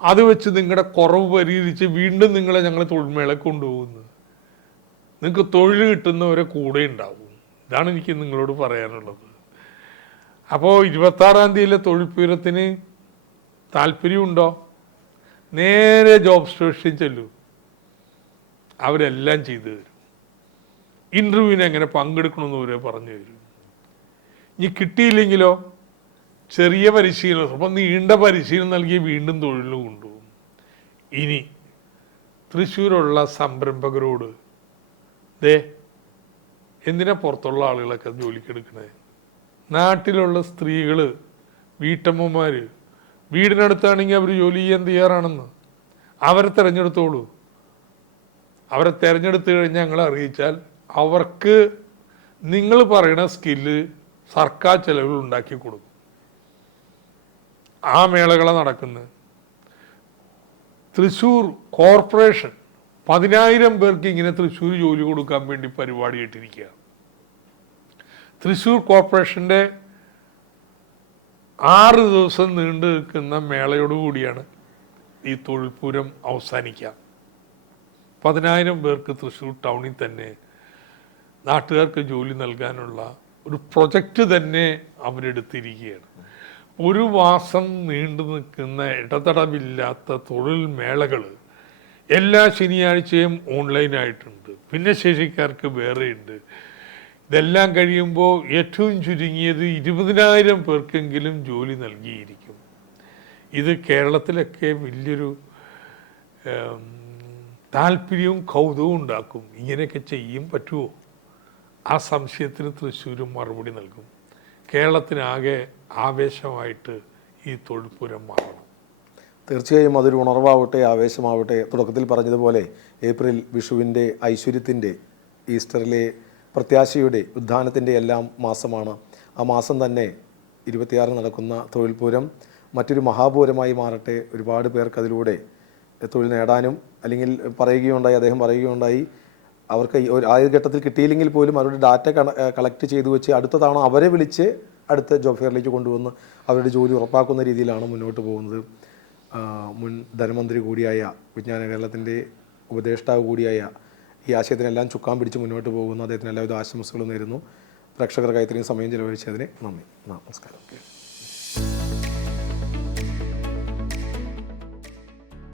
അത് വെച്ച് നിങ്ങളുടെ കുറവ് പരിഹരിച്ച് വീണ്ടും നിങ്ങളെ ഞങ്ങൾ തൊഴിൽമേള കൊണ്ടുപോകുന്നു. നിങ്ങൾക്ക് തൊഴിൽ കിട്ടുന്നവരെ കൂടെ ഉണ്ടാവും. ഇതാണ് എനിക്ക് നിങ്ങളോട് പറയാനുള്ളത്. അപ്പോൾ 26-ാം തീയതിയിലെ തൊഴിൽ പൂരത്തിന് താല്പര്യമുണ്ടോ? നേരെ ജോബ് സ്റ്റേഷനിൽ ചെല്ലൂ, അവരെല്ലാം ചെയ്തു തരും. ഇൻ്റർവ്യൂവിന് എങ്ങനെ പങ്കെടുക്കണമെന്ന് അവരെ പറഞ്ഞു തരും. ഇനി കിട്ടിയില്ലെങ്കിലോ ചെറിയ പരിശീലനം, അപ്പം നീണ്ട പരിശീലനം നൽകി വീണ്ടും തൊഴിലിന് കൊണ്ടുപോകും. ഇനി തൃശ്ശൂരുള്ള സംരംഭകരോട്, എന്തിനാ പുറത്തുള്ള ആളുകളൊക്കെ ജോലിക്കെടുക്കണേ? നാട്ടിലുള്ള സ്ത്രീകൾ, വീട്ടമ്മമാർ, വീടിനടുത്താണെങ്കിൽ അവർ ജോലി ചെയ്യാൻ തയ്യാറാണെന്ന് അവരെ തിരഞ്ഞെടുത്തോളൂ. അവരെ തിരഞ്ഞെടുത്ത് കഴിഞ്ഞാൽ ഞങ്ങളെ അറിയിച്ചാൽ അവർക്ക് നിങ്ങൾ പറയുന്ന സ്കില്ല് സർക്കാർ ചെലവിൽ ഉണ്ടാക്കി കൊടുക്കും. ആ മേളകളാണ് നടക്കുന്നത്. തൃശ്ശൂർ കോർപ്പറേഷൻ 10,000 പേർക്ക് ഇങ്ങനെ തൃശ്ശൂർ ജോലി കൊടുക്കാൻ വേണ്ടി പരിപാടി ഇട്ടിരിക്കുക. തൃശ്ശൂർ കോർപ്പറേഷൻ്റെ 6 ദിവസം നീണ്ടു നിൽക്കുന്ന മേളയോടുകൂടിയാണ് ഈ തൊഴിൽപൂരം അവസാനിക്കുക. 10,000 പേർക്ക് തൃശ്ശൂർ ടൗണിൽ തന്നെ നാട്ടുകാർക്ക് ജോലി നൽകാനുള്ള ഒരു പ്രൊജക്റ്റ് തന്നെ അവരെടുത്തിരിക്കുകയാണ്. 1 മാസം നീണ്ടു നിൽക്കുന്ന ഇടതടവില്ലാത്ത തൊഴിൽ മേളകൾ എല്ലാ ശനിയാഴ്ചയും ഓൺലൈനായിട്ടുണ്ട്, ഭിന്നശേഷിക്കാർക്ക് വേറെയുണ്ട്. ഇതെല്ലാം കഴിയുമ്പോൾ ഏറ്റവും ചുരുങ്ങിയത് 20,000 പേർക്കെങ്കിലും ജോലി നൽകിയിരിക്കും. ഇത് കേരളത്തിലൊക്കെ വലിയൊരു താല്പര്യവും കൗതുകവും ഉണ്ടാക്കും. ഇങ്ങനെയൊക്കെ ചെയ്യും പറ്റുമോ? ആ സംശയത്തിന് തൃശ്ശൂരും മറുപടി നൽകും. കേരളത്തിനാകെ ആവേശമായിട്ട് ഈ തൊഴിൽപൂരം മാറണം. തീർച്ചയായും അതൊരു ഉണർവാവട്ടെ, ആവേശമാവട്ടെ. തുടക്കത്തിൽ പറഞ്ഞതുപോലെ ഏപ്രിൽ വിഷുവിൻ്റെ, ഐശ്വര്യത്തിൻ്റെ, ഈസ്റ്ററിലെ പ്രത്യാശയുടെ, ഉദ്ധാനത്തിൻ്റെ എല്ലാം മാസമാണ്. ആ മാസം തന്നെ 26 നടക്കുന്ന തൊഴിൽപൂരം മറ്റൊരു മഹാപൂരമായി മാറട്ടെ. ഒരുപാട് പേർക്ക് അതിലൂടെ തൊഴിൽ നേടാനും, അല്ലെങ്കിൽ അദ്ദേഹം പറയുകയുണ്ടായി അവർക്ക് ആദ്യ ഘട്ടത്തിൽ കിട്ടിയില്ലെങ്കിൽ പോലും അവരുടെ ഡാറ്റ കളക്ട് ചെയ്തു വെച്ച് അടുത്ത തവണ അവരെ വിളിച്ച് അടുത്ത ജോബ് ഫെയറിലേക്ക് കൊണ്ടുവന്ന് അവരുടെ ജോലി ഉറപ്പാക്കുന്ന രീതിയിലാണ് മുന്നോട്ട് പോകുന്നത്. മുൻ ധനമന്ത്രി കൂടിയായ, വിജ്ഞാന കേരളത്തിൻ്റെ ഉപദേഷ്ടാവ് കൂടിയായ, ഈ ആശയത്തിനെല്ലാം ചുക്കാൻ പിടിച്ച് മുന്നോട്ട് പോകുന്ന അദ്ദേഹത്തിന് എല്ലാവിധ ആശംസകളും നേരുന്നു. പ്രേക്ഷകർക്കായി ഇത്രയും സമയം ചെലവഴിച്ചതിന് നന്ദി. നമസ്കാരം.